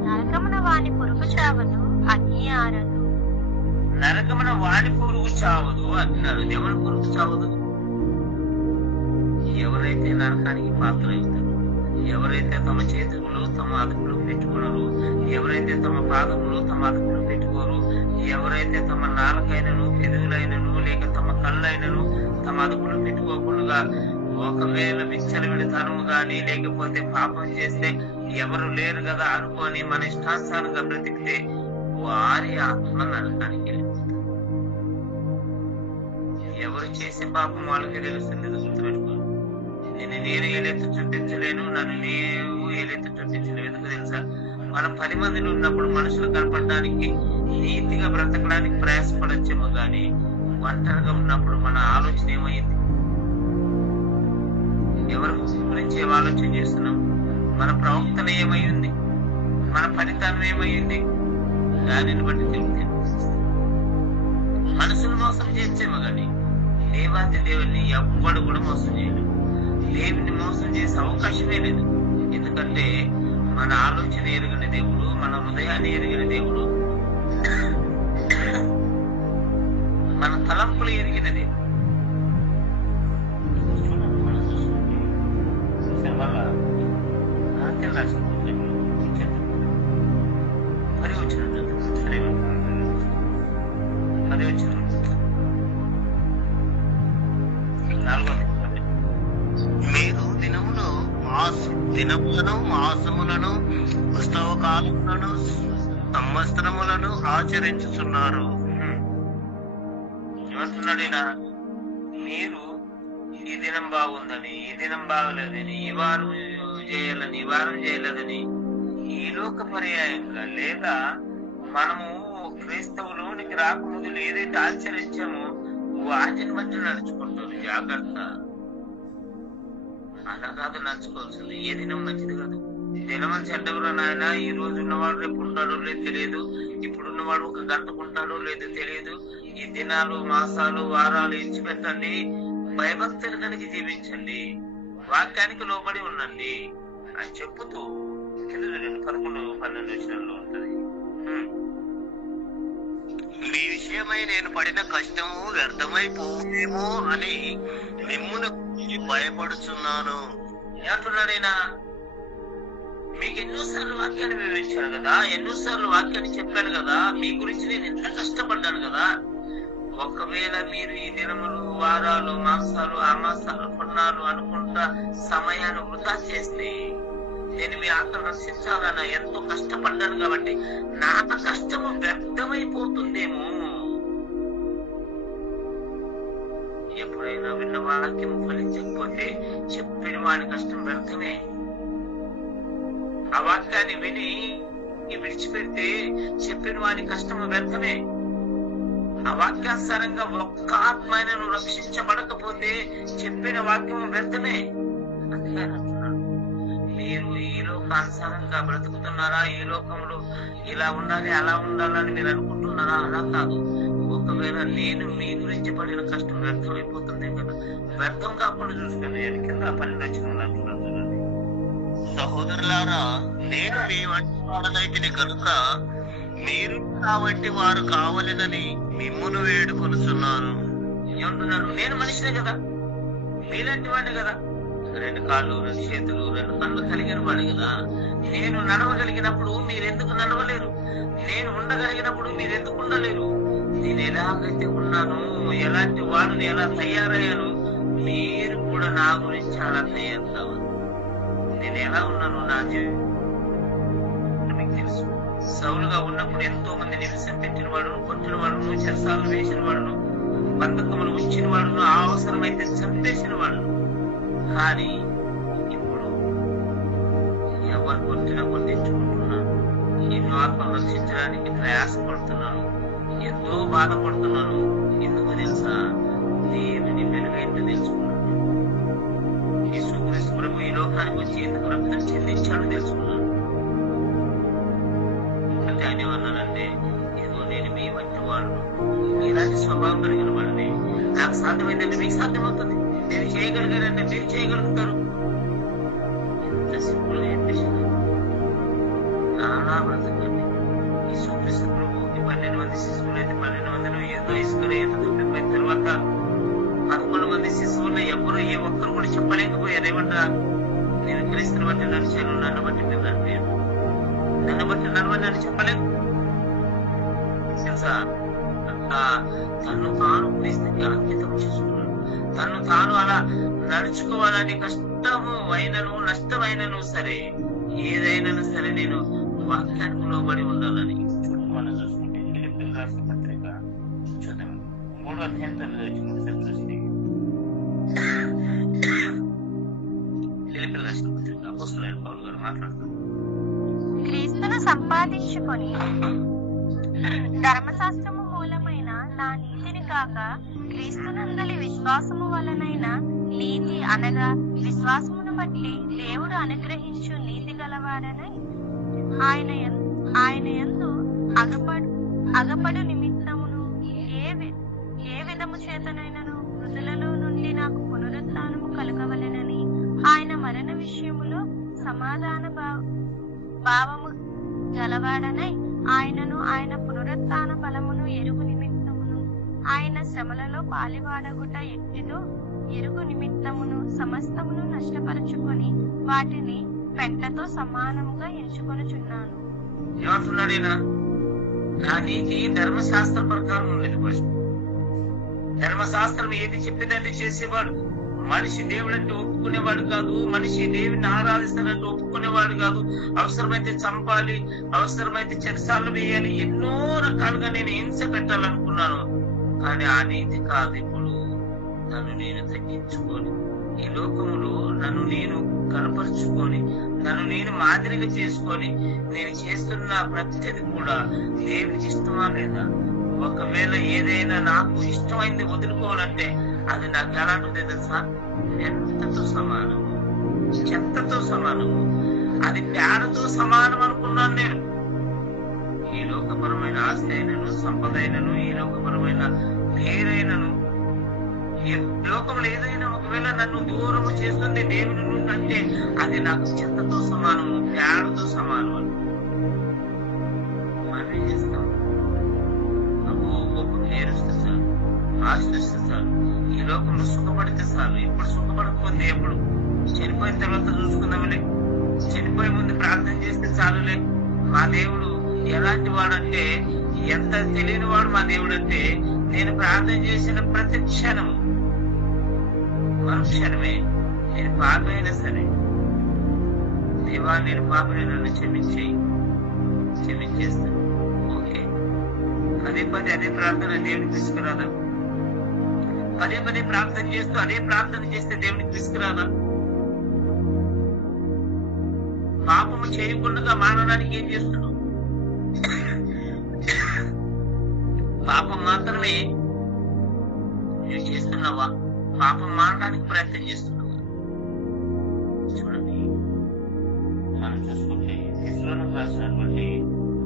నరకమున వాని పురుగు చావదు, అగ్ని ఆరదు. నరకమున వాడి పురుగు చావదు అన్నాడు. ఎవరి పురుగు చావదు? ఎవరైతే నరకానికి పాత్ర అవుతారు, ఎవరైతే తమ చేతులు తమ అదుపులో పెట్టుకున్నారు, ఎవరైతే తమ పాదములు తమ అదుపులో పెట్టుకోరు, ఎవరైతే తమ నాలుకైనను పెదవులైనను లేక తమ కళ్ళైనను తమ అదుపులో పెట్టుకోకుండా ఒకవేళ విచ్చలవిడితనము గాని లేకపోతే పాపం చేస్తే ఎవరు లేరు కదా అనుకొని మన ఇష్టానుసారంగా బ్రతికితే వారి ఆత్మ నరకానికి వెళ్ళిపోతుంది. ఎవరు చేసే పాపం వాళ్ళకి తెలుస్తుంది, గుర్తుపెట్టుకో. నేను ఏలెత్తి చూపించలేను, నన్ను నీవు ఏలెత్తి చూపించలేవు. ఎందుకు తెలుసా? మనం 10 మందిలో ఉన్నప్పుడు మనుషులు కనపడడానికి, నీతిగా బ్రతకడానికి ప్రయాసపడచ్చేమో గాని ఒంటరిగా ఉన్నప్పుడు మన ఆలోచన ఏమైంది? ఎవరి గురించి ఆలోచన చేస్తున్నాం? మన ప్రవక్తన ఏమైంది? మన ఫలితాన్ని ఏమైంది? దానిని బట్టి తెలుగుతుంది. మనసును మోసం చేసేమో గాని దేవాది దేవుని ఎవ్వడు కూడా మోసం చేయలేదు. దేవుని మోసం చేసే అవకాశమే లేదు. ఎందుకంటే మన ఆలోచన ఎరిగిన దేవుడు, మన హృదయాన్ని ఎరిగిన దేవుడు, మన తలంపులు ఎరిగిన దేవుడు. మీరు దినములను మాసములను ఉత్సవ కాలములను సంవత్సరములను ఆచరించుతున్నారు. ఏమంటున్నాడు ఈయన? మీరు ఈ దినం బాగుందని, ఈ దినం బాగలేదని, ఈ వారం చేయాలని, ఈ వారం చేయలేదని ఈ లోక పర్యాయంగా లేదా మనము క్రైస్తవులోనికి రాకముందు ఏదైతే ఆచరించామో వాటిని బట్టి నడుచుకుంటారు. జాగ్రత్త. అలా కాదు నడుచుకోవాల్సింది. ఏ దినం మంచిది కాదు. దినం చెడ్డవరా నాయన, ఈ రోజు ఉన్నవాడు రేపు ఉంటాడో లేదు తెలియదు, ఇప్పుడున్నవాడు 1 గంటకుంటాడో లేదో తెలియదు. ఈ దినాలు, మాసాలు, వారాలు ఇచ్చిపెట్టండి, భయభక్తులు కనుక జీవించండి, వాక్యానికి లోబడి ఉండండి అని చెప్పుతూ 11-12 వచనాల్లో ఉంటది. మీ విషయమై నేను పడిన కష్టము వ్యర్థమైపోయేమో అని మిమ్మును భయపడుచున్నాను. ఏమంటున్నాడైనా? మీకు ఎన్నోసార్లు వాక్యాన్ని వివరించాను కదా, ఎన్నోసార్లు వాక్యాన్ని చెప్పాను కదా, మీ గురించి నేను ఎంత కష్టపడ్డాను కదా. ఒకవేళ మీరు ఈ దినములు, వారాలు, మాసాలు, అమాసాలు, పుణ్యాలు అనుకుంటా సమయాన్ని వృధా చేస్తే నేను మీ ఆత్మ రక్షించాలన్నా ఎంతో కష్టపడ్డాను కాబట్టి నా కష్టము వ్యర్థమైపోతుందేమో. ఎప్పుడైనా విన్న వాక్యం ఫలించకపోతే చెప్పిన వాడి కష్టం వ్యర్థమే. ఆ వాక్యాన్ని విని విడిచిపెడితే చెప్పిన వాడి కష్టము వ్యర్థమే. ఆ వాక్యానుసారంగా ఒక్క ఆత్మైనను రక్షించబడకపోతే చెప్పిన వాక్యము వ్యర్థమే. అందుకే అంటున్నాను, మీరు ఈ లోకానుసారంగా బ్రతుకుతున్నారా? ఈ లోకంలో ఇలా ఉండాలి అలా ఉండాలని మీరు అనుకుంటున్నారా? అలా కాదు. ఒకవేళ నేను మీ గురించి పడిన కష్టం వ్యర్థం అయిపోతుంది కదా. వ్యర్థం కాకుండా చూసుకోండి. నేను కింద 12 వచనంలో అంటున్నాను చూడండి. సహోదరులారా, నేను మీ వంటి వాడనైతిని కనుక మీరు నా వంటి వారు కావలెనని మిమ్మును వేడుకొనుచున్నాను. ఏమంటున్నాను? నేను మనిషినే కదా, మీలాంటి వాడిని కదా. 2 కాళ్ళు, 2 చేతులు, 2 కళ్ళు కలిగిన వాడు కదా. నేను నడవగలిగినప్పుడు మీరెందుకు నడవలేరు? నేను ఉండగలిగినప్పుడు మీరెందుకు ఉండలేరు? నేను ఎలాగైతే ఉన్నాను, ఎలాంటి వాడిని, ఎలా తయారయ్యాను, మీరు కూడా నా గురించి అలా తయారు కావాలి. నేను ఎలా ఉన్నాను, నా జీవితం మీకు తెలుసు. సౌలుగా ఉన్నప్పుడు ఎంతో మంది నిమిషం పెట్టిన వాడును, కొట్టిన వాడును, చెరసాలు వేసిన వాడును, బంధకములు ఉంచిన వాడును, అవసరమైతే చంపేసిన వాడును. కానీ ఇప్పుడు ఎవరు కొట్టినా కొట్టించుకుంటున్నాను. ఎన్నో ఆత్మలు రక్షించడానికి ప్రయాసపడుతున్నాను, ఎంతో బాధపడుతున్నాను. ఎందుకు తెలుసా? దేవుని వెలుగైతే తెలుసుకున్నాను. యేసుక్రీస్తు ప్రభు ఈ లోకానికి వచ్చి ఎందుకు రక్తం చెల్లించాడో తెలుసుకున్నాను. అంటే ఆయన ఏమన్నానంటే, ఏదో నేను మీ వంటి వాడు, ఇలాంటి స్వభావం కలిగిన వాడిని, నాకు సాధ్యమైందంటే మీకు సాధ్యమవుతుంది, నేను చేయగలిగానంటే మీరు చేయగలుగుతారు. ఎంత సింపుల్ గా చెప్పేసాను. నానా బ్రతకండి. యేసుక్రీస్తు ప్రభు 12 మంది శిశువులు అయితే 12 మందిలో ఏదో ఇసుకలో ఏదో తప్పిపోయిన తర్వాత 11 మంది శిశువుల్లో ఎవరు ఏ ఒక్కరు కూడా చెప్పలేకపోయారు. ఏమంటా? నేను క్రీస్తుని బట్టి నడిచాను, నన్ను బట్టి మీరు నడిపారు, నన్ను బట్టి నడవండి అని చెప్పలేదు తెలుసా? తను తాను క్రీస్తుకి అంకితం చేసుకున్నాడు. తను తాను అలా నడుచుకోవాలని కష్టము అయినను నష్టమైనను సరే, ఏదైనా సరే నేను వాక్యానికి లోబడి ఉండాలని. మనం చూసుకుంటే ఫిలిప్పీయులకు రాసిన పత్రిక చూద్దాం, 3వ అధ్యాయం 9వ వచనం చూస్తే, ఫిలిప్పీయులకు రాసిన పత్రిక అపోస్తలుడైన పౌలు గారు మాట్లాడుతున్నారు. క్రీస్తును సంపాదించుకొని ధర్మశాస్త్రము మూలమైన నా నీతిని కాక క్రీస్తునందలి విశ్వాసము వలనైన నీతి అనగా విశ్వాసమును బట్టి దేవుడు అనుగ్రహించు నీతి గలవారనై ఆయన యందు అగపడు నిమిత్తమును ఏ విధము చేతనైనను మృతులలో నుండి నాకు పునరుత్థానము కలగవలెనని ఆయన మరణ విషయములో సమాధాన భావము గలవాడనై ఆయనను ఆయన పునరుత్థాన బలమును ఎరుగు నిమిత్తమును ఆయన శ్రమలలో పాలివాడగుట ఎట్టిదో ఎరుగు నిమిత్తమును సమస్తమును నష్టపరచుకొని వాటిని పెంటతో సమానముగా ఎంచుకొనుచున్నాను. ఏమంటున్నాడు ఈయన? నా నీతి ధర్మశాస్త్ర ప్రకారం ఉండేది. ఫస్ట్ ధర్మశాస్త్రం ఏది చెప్పిందంటే చేసేవాడు. మనిషి దేవుడంటే ఒప్పుకునేవాడు కాదు, మనిషి దేవుని ఆరాధిస్తానంటే ఒప్పుకునేవాడు కాదు. అవసరమైతే చంపాలి, అవసరమైతే చెరసాలు వేయాలి, ఎన్నో రకాలుగా నేను హింస పెట్టాలనుకున్నాను. కానీ ఆ నీతి కాదు. ఇప్పుడు నన్ను నేను తగ్గించుకొని, ఈ లోకములో నన్ను నేను కనపరుచుకొని, నన్ను నేను మాదిరిగా చేసుకొని, నేను చేస్తున్న ప్రతిది కూడా దేవునికి ఇష్టమా లేదా? ఒకవేళ ఏదైనా నాకు ఇష్టమైంది వదులుకోవాలంటే అది నాకు ఎలాంటిది తెలుసా? ఎంతతో సమానము, చెత్తతో సమానము, అది పేడతో సమానం అనుకున్నాను నేను. ఈ లోకపరమైన ఆస్తి అయినను, సంపద అయినను, ఈ లోకపరమైన పేరైనను, ఈ లోకంలో ఏదైనా ఒకవేళ నన్ను దూరము చేస్తుంది దేవుని నుండి అంటే అది నాకు చెత్తతో సమానము, పేడతో సమానం అని మనం ఏం చేస్తాం? గొప్ప పేరుస్తే చాలు, ఆశ్రయిస్తే చాలు, ఈ లోకంలో సుఖపడితే చాలు. ఇప్పుడు సుఖపడకపోతే ఎప్పుడు? చనిపోయిన తర్వాత చూసుకుందాంలే, చనిపోయే ముందు ప్రార్థన చేస్తే చాలులే. మా దేవుడు ఎలాంటి వాడంటే, ఎంత తెలియని వాడు మా దేవుడు అంటే, నేను ప్రార్థన చేసిన ప్రతి క్షణము, మరుక్షణమే నేను పాపైనా సరే, దేవా నేను పాపని నన్ను క్షమించేస్తాను. ఓకే, పదే అదే ప్రార్థన దేవునికి తీసుకురాదా? పదే ప్రార్థన చేస్తూ అదే ప్రార్థన చేస్తే దేవునికి తీసుకురాదా? పాపము చేయకుండా మానడానికి ఏం చేస్తున్నావు? పాపం మాత్రమే నువ్వు చేస్తున్నావా? పాపం మానడానికి ప్రయత్నం చేస్తున్నావా? చూడండి, చూసుకుంటే తెస్సలోనికి రాసినటువంటి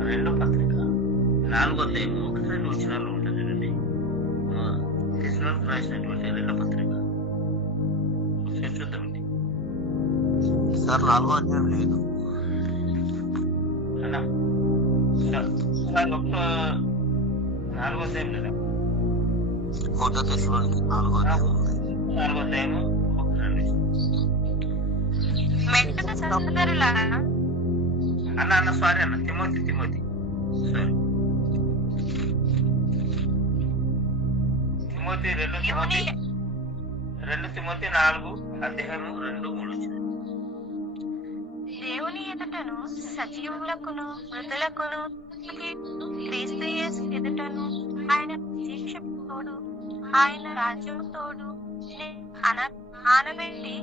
2వ పత్రిక 4వ అధ్యాయము 1-2 వచనాల్లో ఉంటుంది చూడండి. తెస్సలోనికి రాసినటువంటి 2వ పత్రిక చూద్దామండి. సార్ 4వ అధ్యాయం లేదు అన్నా సార్ 4వ అధ్యాయం లేదా? 1 తెస్సలోనికి 4వ అధ్యాయం ఉంది. 4వ అధ్యాయము 1-2 మెట్టున సహోదరులారా, అన్న సారీ అన్న తిమోతి సారీ తిమోతి 2 తిమోతి 4 అధ్యాయము 2-3 వచ్చింది. దేవుని ఎదుటను సజీవులకును మృతులకును క్రీస్తు యేసు ఎదుటను ఆయన శిక్ష తోడు ఆయన రాజ్యం తోడు ఆనబెట్టి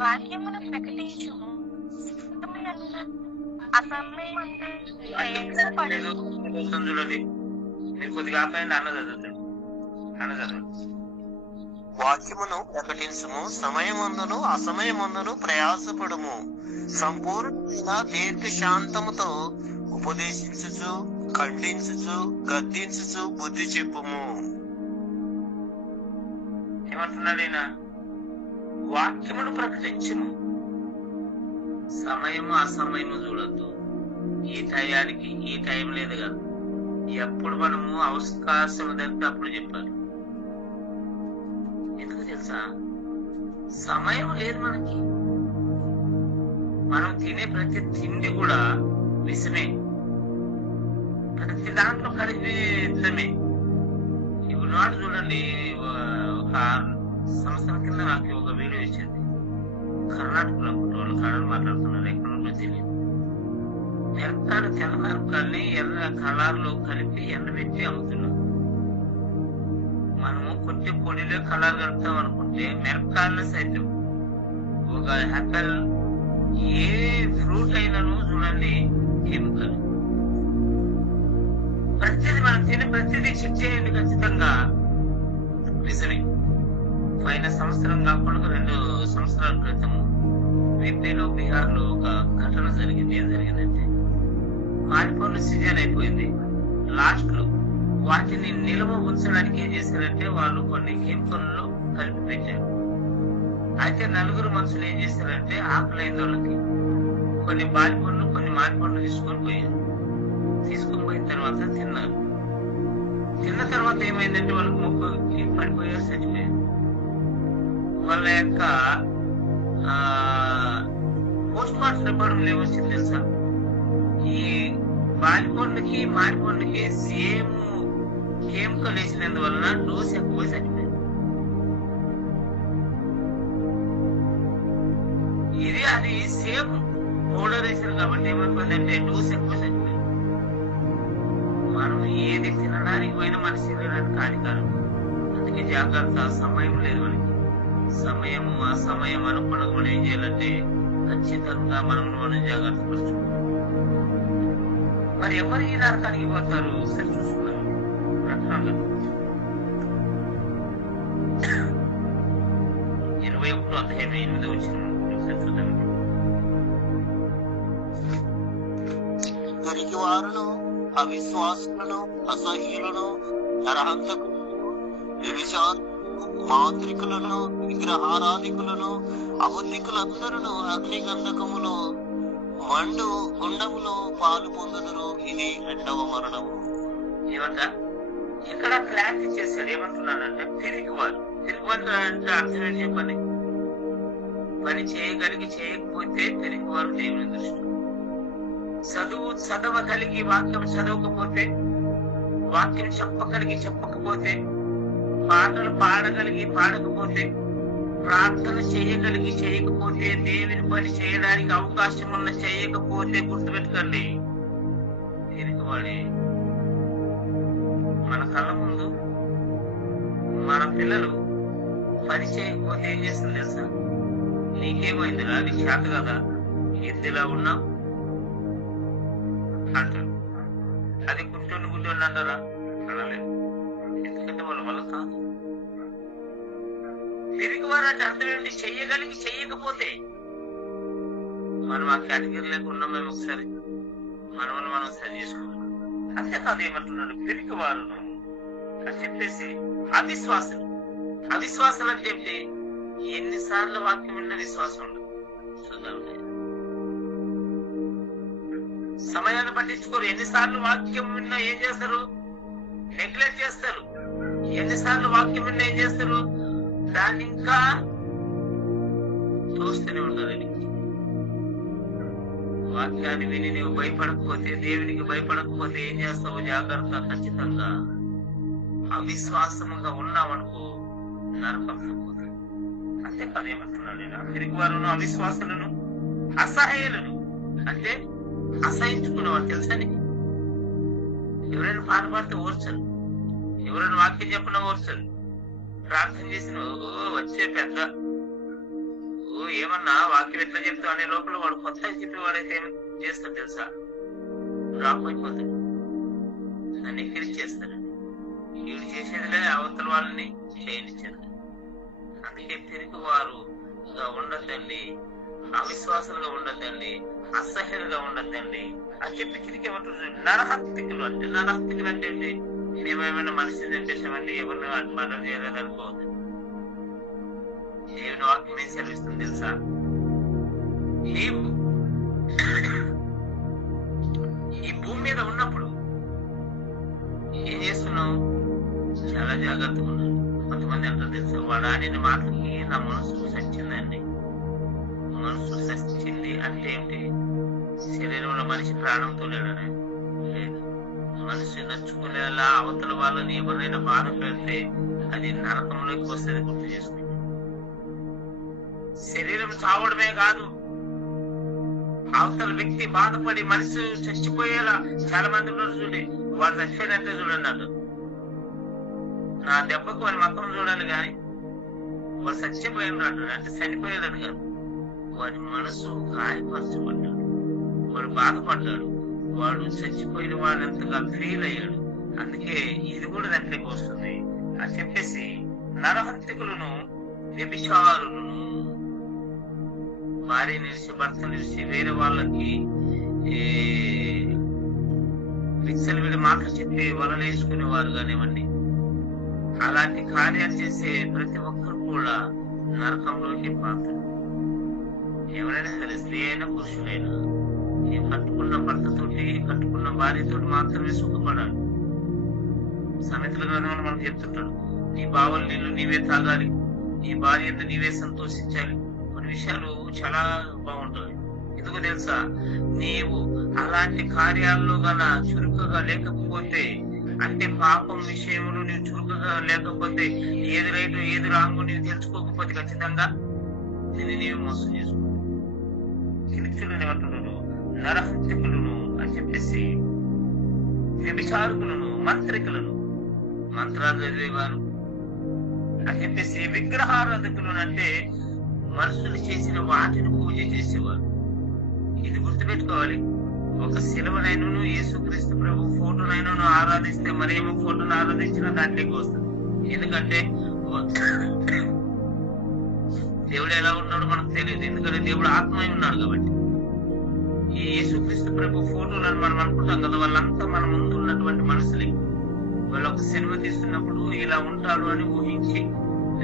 వాక్యమును ప్రకటించుము. అసమయమందు ప్రయాసపడు. చూడండి మీరు కొద్దిగా ఆపండి. అన్న చదవండి. వాక్యమును ప్రకటించుము, సమయమందును అసమయమందును ప్రయాసపడుము, సంపూర్ణమైన దీర్ఘశాంతముతో ఉపదేశించుచు ఖండించుచు గద్దించుచు బుద్ధి చెప్పుము. ఏమంటున్నాడు ఈయన? వాక్యమును ప్రకటించుము, సమయము అసమయము చూడద్దు. ఈ టయానికి ఈ టైం లేదు కదా, ఎప్పుడు మనము అవకాశం దొరికితే అప్పుడు చెప్పాలి. ఎందుకు తెలుసా? సమయం లేదు మనకి. మనం తినే ప్రతి తిండి కూడా విషమే, ప్రతి దాంట్లో కలిపితమే. ఇప్పుడు నాడు చూడండి, ఒక 6 సంవత్సరాల కింద నాకు ఒక వీడియో ఇచ్చింది. కర్ణాటకలో వాళ్ళు కన్నడ మాట్లాడుతున్నారు, ఎక్కడ నుండో తెలియదు. మిరపకాయలు తెల్ల మిరపకాయల్ని ఎర్ర కలర్లో కలిపి ఎండబెట్టి అమ్ముతున్నారు. మనము కొట్టి పొడిలో కలర్ కలుపుతాం అనుకుంటే మిరపకాయలను సైతం ఒక యాపిల్ ఏ ఫ్రూట్ అయినాను చూడండి కెమికల్. ప్రతిదీ మనం తినే ప్రతిదీ చెక్ చేయండి, ఖచ్చితంగా నిజమే. పోయిన సంవత్సరం కాకుండా 2 సంవత్సరాల క్రితము యూపీలో బీహార్ లో ఒక ఘటన జరిగింది. ఏం జరిగిందంటే, మామిడిపండ్ల సీజన్ అయిపోయింది. లాస్ట్ లో వాటిని నిల్వ ఉంచడానికి ఏం చేశారంటే వాళ్ళు కొన్ని కెమికల్లో కలిపి పెట్టారు. అయితే 4 మనుషులు ఏం చేశారంటే ఆకలైన వాళ్ళకి కొన్ని బాలిపండ్లు కొన్ని మామిడిపండ్లు తీసుకొని పోయిన తర్వాత తిన్నారు. తిన్న తర్వాత ఏమైందంటే వాళ్ళకి మొక్కకి పడిపోయారు, చచ్చిపోయారు. వాళ్ళ యొక్క పోస్ట్ మార్టం రిపోర్ట్ ఏమొచ్చింది తెలుసా? ఈ బాలిపండ్లకి మామిడిపండ్లకి సేమ్ కెమికల్ వేసినందువలన డోస్ ఎక్కువ చచ్చిపోయింది. ఇది అది సేమ్ పౌడర్ వేసారు కాబట్టి ఏమైపోయిందంటే డోస్ ఎక్కువ చచ్చిపోయింది. మనం ఏది తినడానికి పోయినా మన శరీరానికి హానికారం. అందుకే జాగ్రత్త. సమయం లేదు మనకి. సమయము అసమయం అనుకున్నది మనం ఏం చేయాలంటే ఖచ్చితంగా మనం జాగ్రత్త పరుచుకోవాలి. మరి ఎవరు ఈ నరకానికి పోతారు? సరి చూసుకున్నారు. 21వ అధ్యాయం 8వ వచనం చూద్దాం. దొరికి వారును అవిశ్వాసులను అసహ్యులను నరహంతకులను వ్యభిచారులను మాంత్రికులను విగ్రహారాధికులను అబద్ధికులందరూ అగ్నిగంధకములో మండు గుండములో పాలు పొందుదురు. ఇది 2వ మరణము. ఏమంట ఇక్కడ క్లారిటీ చేశాడు. ఏమంటున్నాడంటే పిరికివారు అంటే అర్థం ఏంటి చెప్పండి? పని చేయగలిగి చేయకపోతే పిరికివారు దేవుని దృష్టి. చదవగలిగి వాక్యం చదవకపోతే, వాక్యం చెప్పకపోతే, పాటలు పాడగలిగి పాడకపోతే, ప్రార్థన చేయగలిగి చేయకపోతే, దేవుని పని చేయడానికి అవకాశం ఉన్న చేయకపోతే గుర్తుపెట్టుకోండి, పిరికివాడే. మన కళ్ళ ముందు మన పిల్లలు పని చేయకపోతే ఏం చేస్తుంది తెలుసా? నీకేమైందిరా, అది చేత కదా, ఎద్దులా ఉన్నావు అంటారు. అది గుడ్డోని అంటారా? అనలేదు. ఎందుకంటే వాళ్ళ వల్ల కాదు. తిరిగి వారంటే అర్థం ఏంటి? చెయ్యగలిగి చెయ్యకపోతే. మనం ఆ కేటగిరీలోకి ఉన్నాం. మేము ఒకసారి మనల్ని మనం సరి చేసుకుంటాం. అంతేకాదు ఏమంటున్నాడు, పిరికివారును అని చెప్పేసి అవిశ్వాసులు. అవిశ్వాసాలు అంటే ఏంటి? ఎన్నిసార్లు వాక్యం విన్న విశ్వాసం ఉండదు. చూద్దాం, సమయాన్ని పట్టించుకోరు. ఎన్నిసార్లు వాక్యం విన్నా ఏం చేస్తారు? నెగ్లెక్ట్ చేస్తారు. ఎన్నిసార్లు వాక్యం విన్నా ఏం చేస్తారు? దాన్ని ఇంకా తోస్తూనే ఉంటారు. వాక్యాన్ని విని నువ్వు భయపడకపోతే, దేవునికి భయపడకపోతే ఏం చేస్తావు? జాగ్రత్త, ఖచ్చితంగా అవిశ్వాసముగా ఉన్నావనుకో నరకం పోతుంది. అంతేకాదు ఏమంటున్నాడు నేను, పిరికివారును అవిశ్వాసులను అసహ్యులను అంటే అసహించుకునేవారు. తెలుసా నీకు? ఎవరైనా పాట పాడితే ఓర్చరు, ఎవరైనా వాక్యం చెప్పినా ఓర్చరు, ప్రార్థన చేసిన వచ్చే పెద్ద ఏమన్నా వాక్యం ఎట్లా చెప్తావు అనే లోపల వాడు కొత్తగా చెప్పేవాడైతే ఏం చేస్తాడు తెలుసా? డ్రాప్ అయిపోతాడు, దాన్ని ఎక్కిరిచేస్తాడు. వీడు చేసేదిలే అవతల వాళ్ళని చేయనిచ్చారు. అందుకే పిరికివారుగా ఉండద్దండి, అవిశ్వాసాలుగా ఉండద్దండి, అసహ్యులుగా ఉండద్దండి అని చెప్పి కిరికి ఏమంటుంది? నరహత్తికులు అంటే, నరహత్తికులు అంటే ఏంటి? మేమేమైనా మనిషిని చంపేసామండి, ఎవరిని మర్డర్ చేయలేదు అనుకోవద్దు. దేవుని వాక్యం ఏం సెలవిస్తుంది తెలుసా? నీవు ఈ భూమి మీద ఉన్నప్పుడు ఏం చేస్తున్నావు? చాలా జాగ్రత్తగా ఉన్నాడు. కొంతమంది అంటారు తెలుసా, వాడు ఆడిన మాటలకి నా మనసు సచ్చిందండి. మనసు సచ్చింది అంటే ఏంటి? శరీరంలో మనిషి ప్రాణంతో లేడనే లేదు. మనిషి నచ్చుకునేలా అవతల వాళ్ళని ఎవరైనా బాధ పెడితే అది నరకంలోకి వస్తుంది. గుర్తు చేసుకుంది. శరీరం చావడమే కాదు, అవతల వ్యక్తి బాధపడి మనసు చచ్చిపోయేలా చాలా మంది ఉన్నారు. చూడండి, వాడు చచ్చిపోయినట్టే చూడండి అన్నాడు. నా దెబ్బకు వాడి మొత్తం చూడాలి కానీ వాడు చచ్చిపోయినాడు అంటే చనిపోయేదని కాదు. వాడి మనసు గాయపరచబడ్డాడు, వాడు బాధపడ్డాడు, వాడు చచ్చిపోయిన వాడు ఎంతగా ఫీల్ అయ్యాడు. అందుకే ఇది కూడా దాంట్లోకి వస్తుంది అని చెప్పేసి నరహంతకులను, వ్యభిచారులను, భార్య నిలిచి భర్త నిలిచి వేరే వాళ్ళకి విచ్చలు వీడి మాటలు చెప్పి వలలేసుకునే వారు కానివ్వండి, అలాంటి కార్యాలు చేసే ప్రతి ఒక్కరు కూడా నరకంలోకి పాత్ర. ఎవరైనా సరే, స్త్రీ అయినా పురుషులైనా, కట్టుకున్న భర్తతోటి, కట్టుకున్న భార్యతోటి మాత్రమే సుఖపడాలి. సామెతల గ్రంథంలో మనం చెప్తుంటాడు, నీ బావల నీళ్లు నీవే తాగాలి, నీ భార్య నీవే సంతోషించాలి. కొన్ని విషయాలు చాలా బాగుంటాయి. ఎందుకు తెలుసా? నీవు అలాంటి కార్యాల్లో గల చురుకుగా లేకపోతే, అంటే పాపం విషయంలో నీవు చురుకుగా లేకపోతే, ఏది రైటు ఏది రాంగు నీవు తెలుసుకోకపోతే ఖచ్చితంగా దీన్ని నీవు మోసం చేసుకుంటావు. కిలిచులను ఏమంటున్నాడు? నరహంతకులను అని చెప్పేసి, వ్యభిచారకులను, మంత్రికులను, మంత్రాలు చదివేవారు అని చెప్పేసి, విగ్రహారాధకులను అంటే మనుషులు చేసిన వాటిని పూజ చేసేవారు. ఇది గుర్తుపెట్టుకోవాలి. ఒక శిలువనైనను యేసుక్రీస్తు ప్రభు ఫోటోనైనా ఆరాధిస్తే మరేమో ఫోటోను ఆరాధించిన దాంట్లోకి వస్తుంది. ఎందుకంటే దేవుడు ఎలా ఉన్నాడో మనకు తెలియదు. ఎందుకంటే దేవుడు ఆత్మై ఉన్నాడు కాబట్టి. ఈ యేసుక్రీస్తు ప్రభు ఫోటోలను మనం అనుకుంటాం కదా, వాళ్ళంతా మన ముందు ఉన్నటువంటి మనుషులే. వాళ్ళు ఒక సినిమా తీస్తున్నప్పుడు ఇలా ఉంటాడు అని ఊహించి,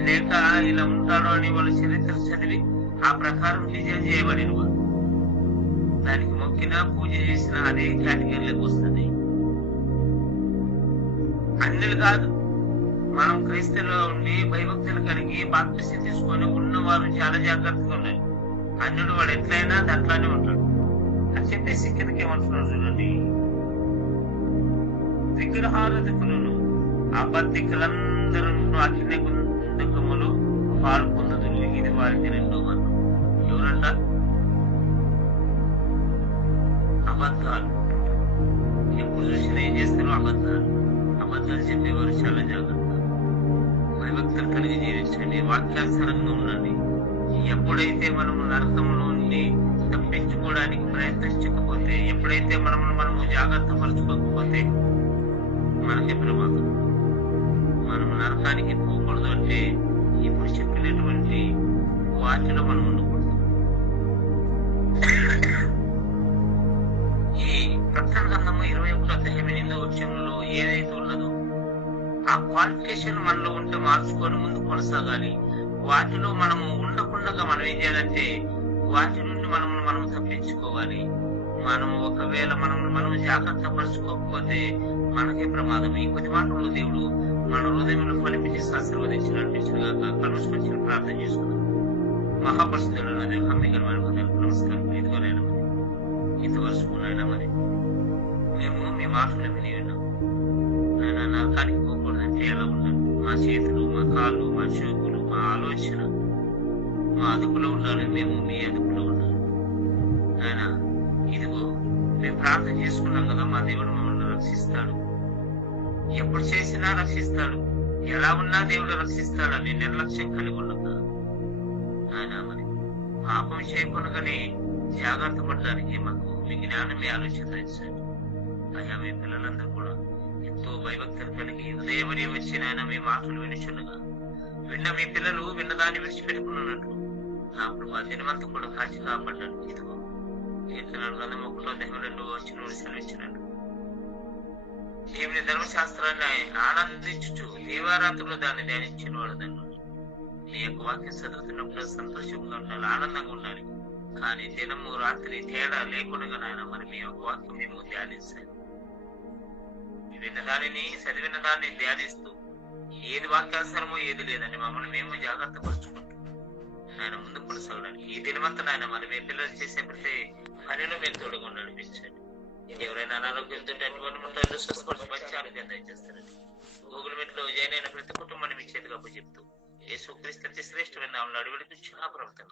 లేక ఇలా ఉంటాడు అని వాళ్ళ చరిత్ర చదివి ఆ ప్రకారం డిజైన్ చేయబడిన వారు. దానికి మొక్కిన పూజ చేసిన అదే కేటగిరీలోకి వస్తుంది. అన్యులు కాదు, మనం క్రైస్తవులో ఉండి భయభక్తులు కలిగి బాప్తిసం తీసుకొని ఉన్నవారు చాలా జాగ్రత్తగా ఉన్నారు. అన్యుడు వాడు ఎట్లయినా దాంట్లోనే ఉంటాడు అని చెప్పేసి కిందకి ఏమంటున్నారు చూడండి, విగ్రహారాధకులను, అబద్ధికులందరూ అగ్ని గుండకములు పాల్పొందుదురు. ఇది వారికి రెండో మరణం. ఎవరంట? అబద్ధాలు. ఎప్పుడు చూసినా ఏం చేస్తారో అబద్ధాలు. అబద్ధాలు చెప్పేవారు చాలా జాగ్రత్త. భయభక్తులు కలిగి జీవించండి, వాక్యానుసారంగా ఉండండి. ఎప్పుడైతే మనము నరకంలో ఉండి తప్పించుకోవడానికి ప్రయత్నించకపోతే, ఎప్పుడైతే మనము జాగ్రత్త పరచుకోకపోతే మనకే ప్రమాదం. మనము నరకానికి పోకూడదు అంటే ఇప్పుడు చెప్పినటువంటి వాటిలో మనం ఉండకూడదు. ప్రకటన గ్రంథము 21:8 ఏదైతే ఉన్నదో ఆ క్వాలిఫికేషన్ మనలో ఉంటే మార్చుకొని ముందు కొనసాగాలి. వాటిలో మనము ఉండకుండా మనం ఏం చేయాలంటే వాటి నుండి మనం తప్పించుకోవాలి. మనము ఒకవేళ మనం జాగ్రత్త పరుచుకోకపోతే మనకే ప్రమాదం. ఈ కొద్ది మాటలు దేవుడు మన హృదయంలో ఫలిపించి ఆశీర్వదించి నడిపించగా కలుసుకొచ్చిన ప్రార్థన చేసుకున్నాం. మహాపరిస్థితుల్లో నమస్కారం. ఇదిగోనైనా మరి ఇంతవరకు మరి మేము మీ మాటలు విని విన్నాం. నాయన నరకానికి పోకూడదంటే ఎలా ఉండాలి? మా చేతులు, మా కాళ్ళు, మా చూపులు, మా ఆలోచన మా అదుపులో ఉండాలి. మేము మీ అదుపులో ఉండాలి. నాయన ఇదిగో మేము ప్రార్థన చేసుకున్నాం కదా, మా దేవుడు మమ్మల్ని రక్షిస్తాడు. ఎప్పుడు చేసినా రక్షిస్తాడు. ఎలా ఉన్నా దేవుడు రక్షిస్తాడని నిర్లక్ష్యం కలిగి ఉన్నాం కదా ఆయన. మరి పాపం చేయకుండానే జాగ్రత్త పడడానికి మాకు మీ జ్ఞానం, మీ ఆలోచన ఇచ్చాడు. అయ్యా మీ పిల్లలందరూ కూడా ఎంతో భయభక్తులు కలిగి ఉదయమని వచ్చి నాయన మీ మాటలు వినిచుండగా విన్న మీ పిల్లలు విన్నదాన్ని విడిచిపెట్టుకున్నట్లు నా ప్రభు దినమంతా కూడా కాచి కాపాడ్డాడు. ఇదిగో కీర్తనలు గ్రంథం 1:2 సెలవిచ్చినట్టు దేవుని ధర్మశాస్త్రాన్ని ఆనందించుచు దీవారాత్రులు దాన్ని ధ్యానించిన వాడు దాన్ని నీ యొక్క వాక్యం చదువుతున్నప్పుడు సంతోషంగా ఉండాలి, ఆనందంగా ఉండాలి. కానీ దినము రాత్రి తేడా లేకుండా నాయన మరి మీ యొక్క వాక్యం మేము ధ్యానించాలి. విన్న దానిని చదివిన దాన్ని ధ్యానిస్తూ ఏది వాక్యాసరమో ఏది లేదని మమ్మల్ని మేము జాగ్రత్త పరుచుకుంటాం ఆయన ముందు కొనసాగడానికి. ఈ దినమంతా నాయన మరి మీ పిల్లలు చేసే ప్రతి పనిలో మేము తోడుగా నడిపించండి. ఎవరైనా అనారోగ్యంతో అటువంటి స్వస్థపరిచి మంచి ఆరోగ్యం దయచేస్తారండి. గూగుల్ మీట్ లో జాయిన్ అయిన ప్రతి కుటుంబాన్ని మీ చేతిగా చెప్తూ యేసుక్రీస్తు అతి శ్రేష్టమైన నామములో అడిగి నా ప్రవర్తన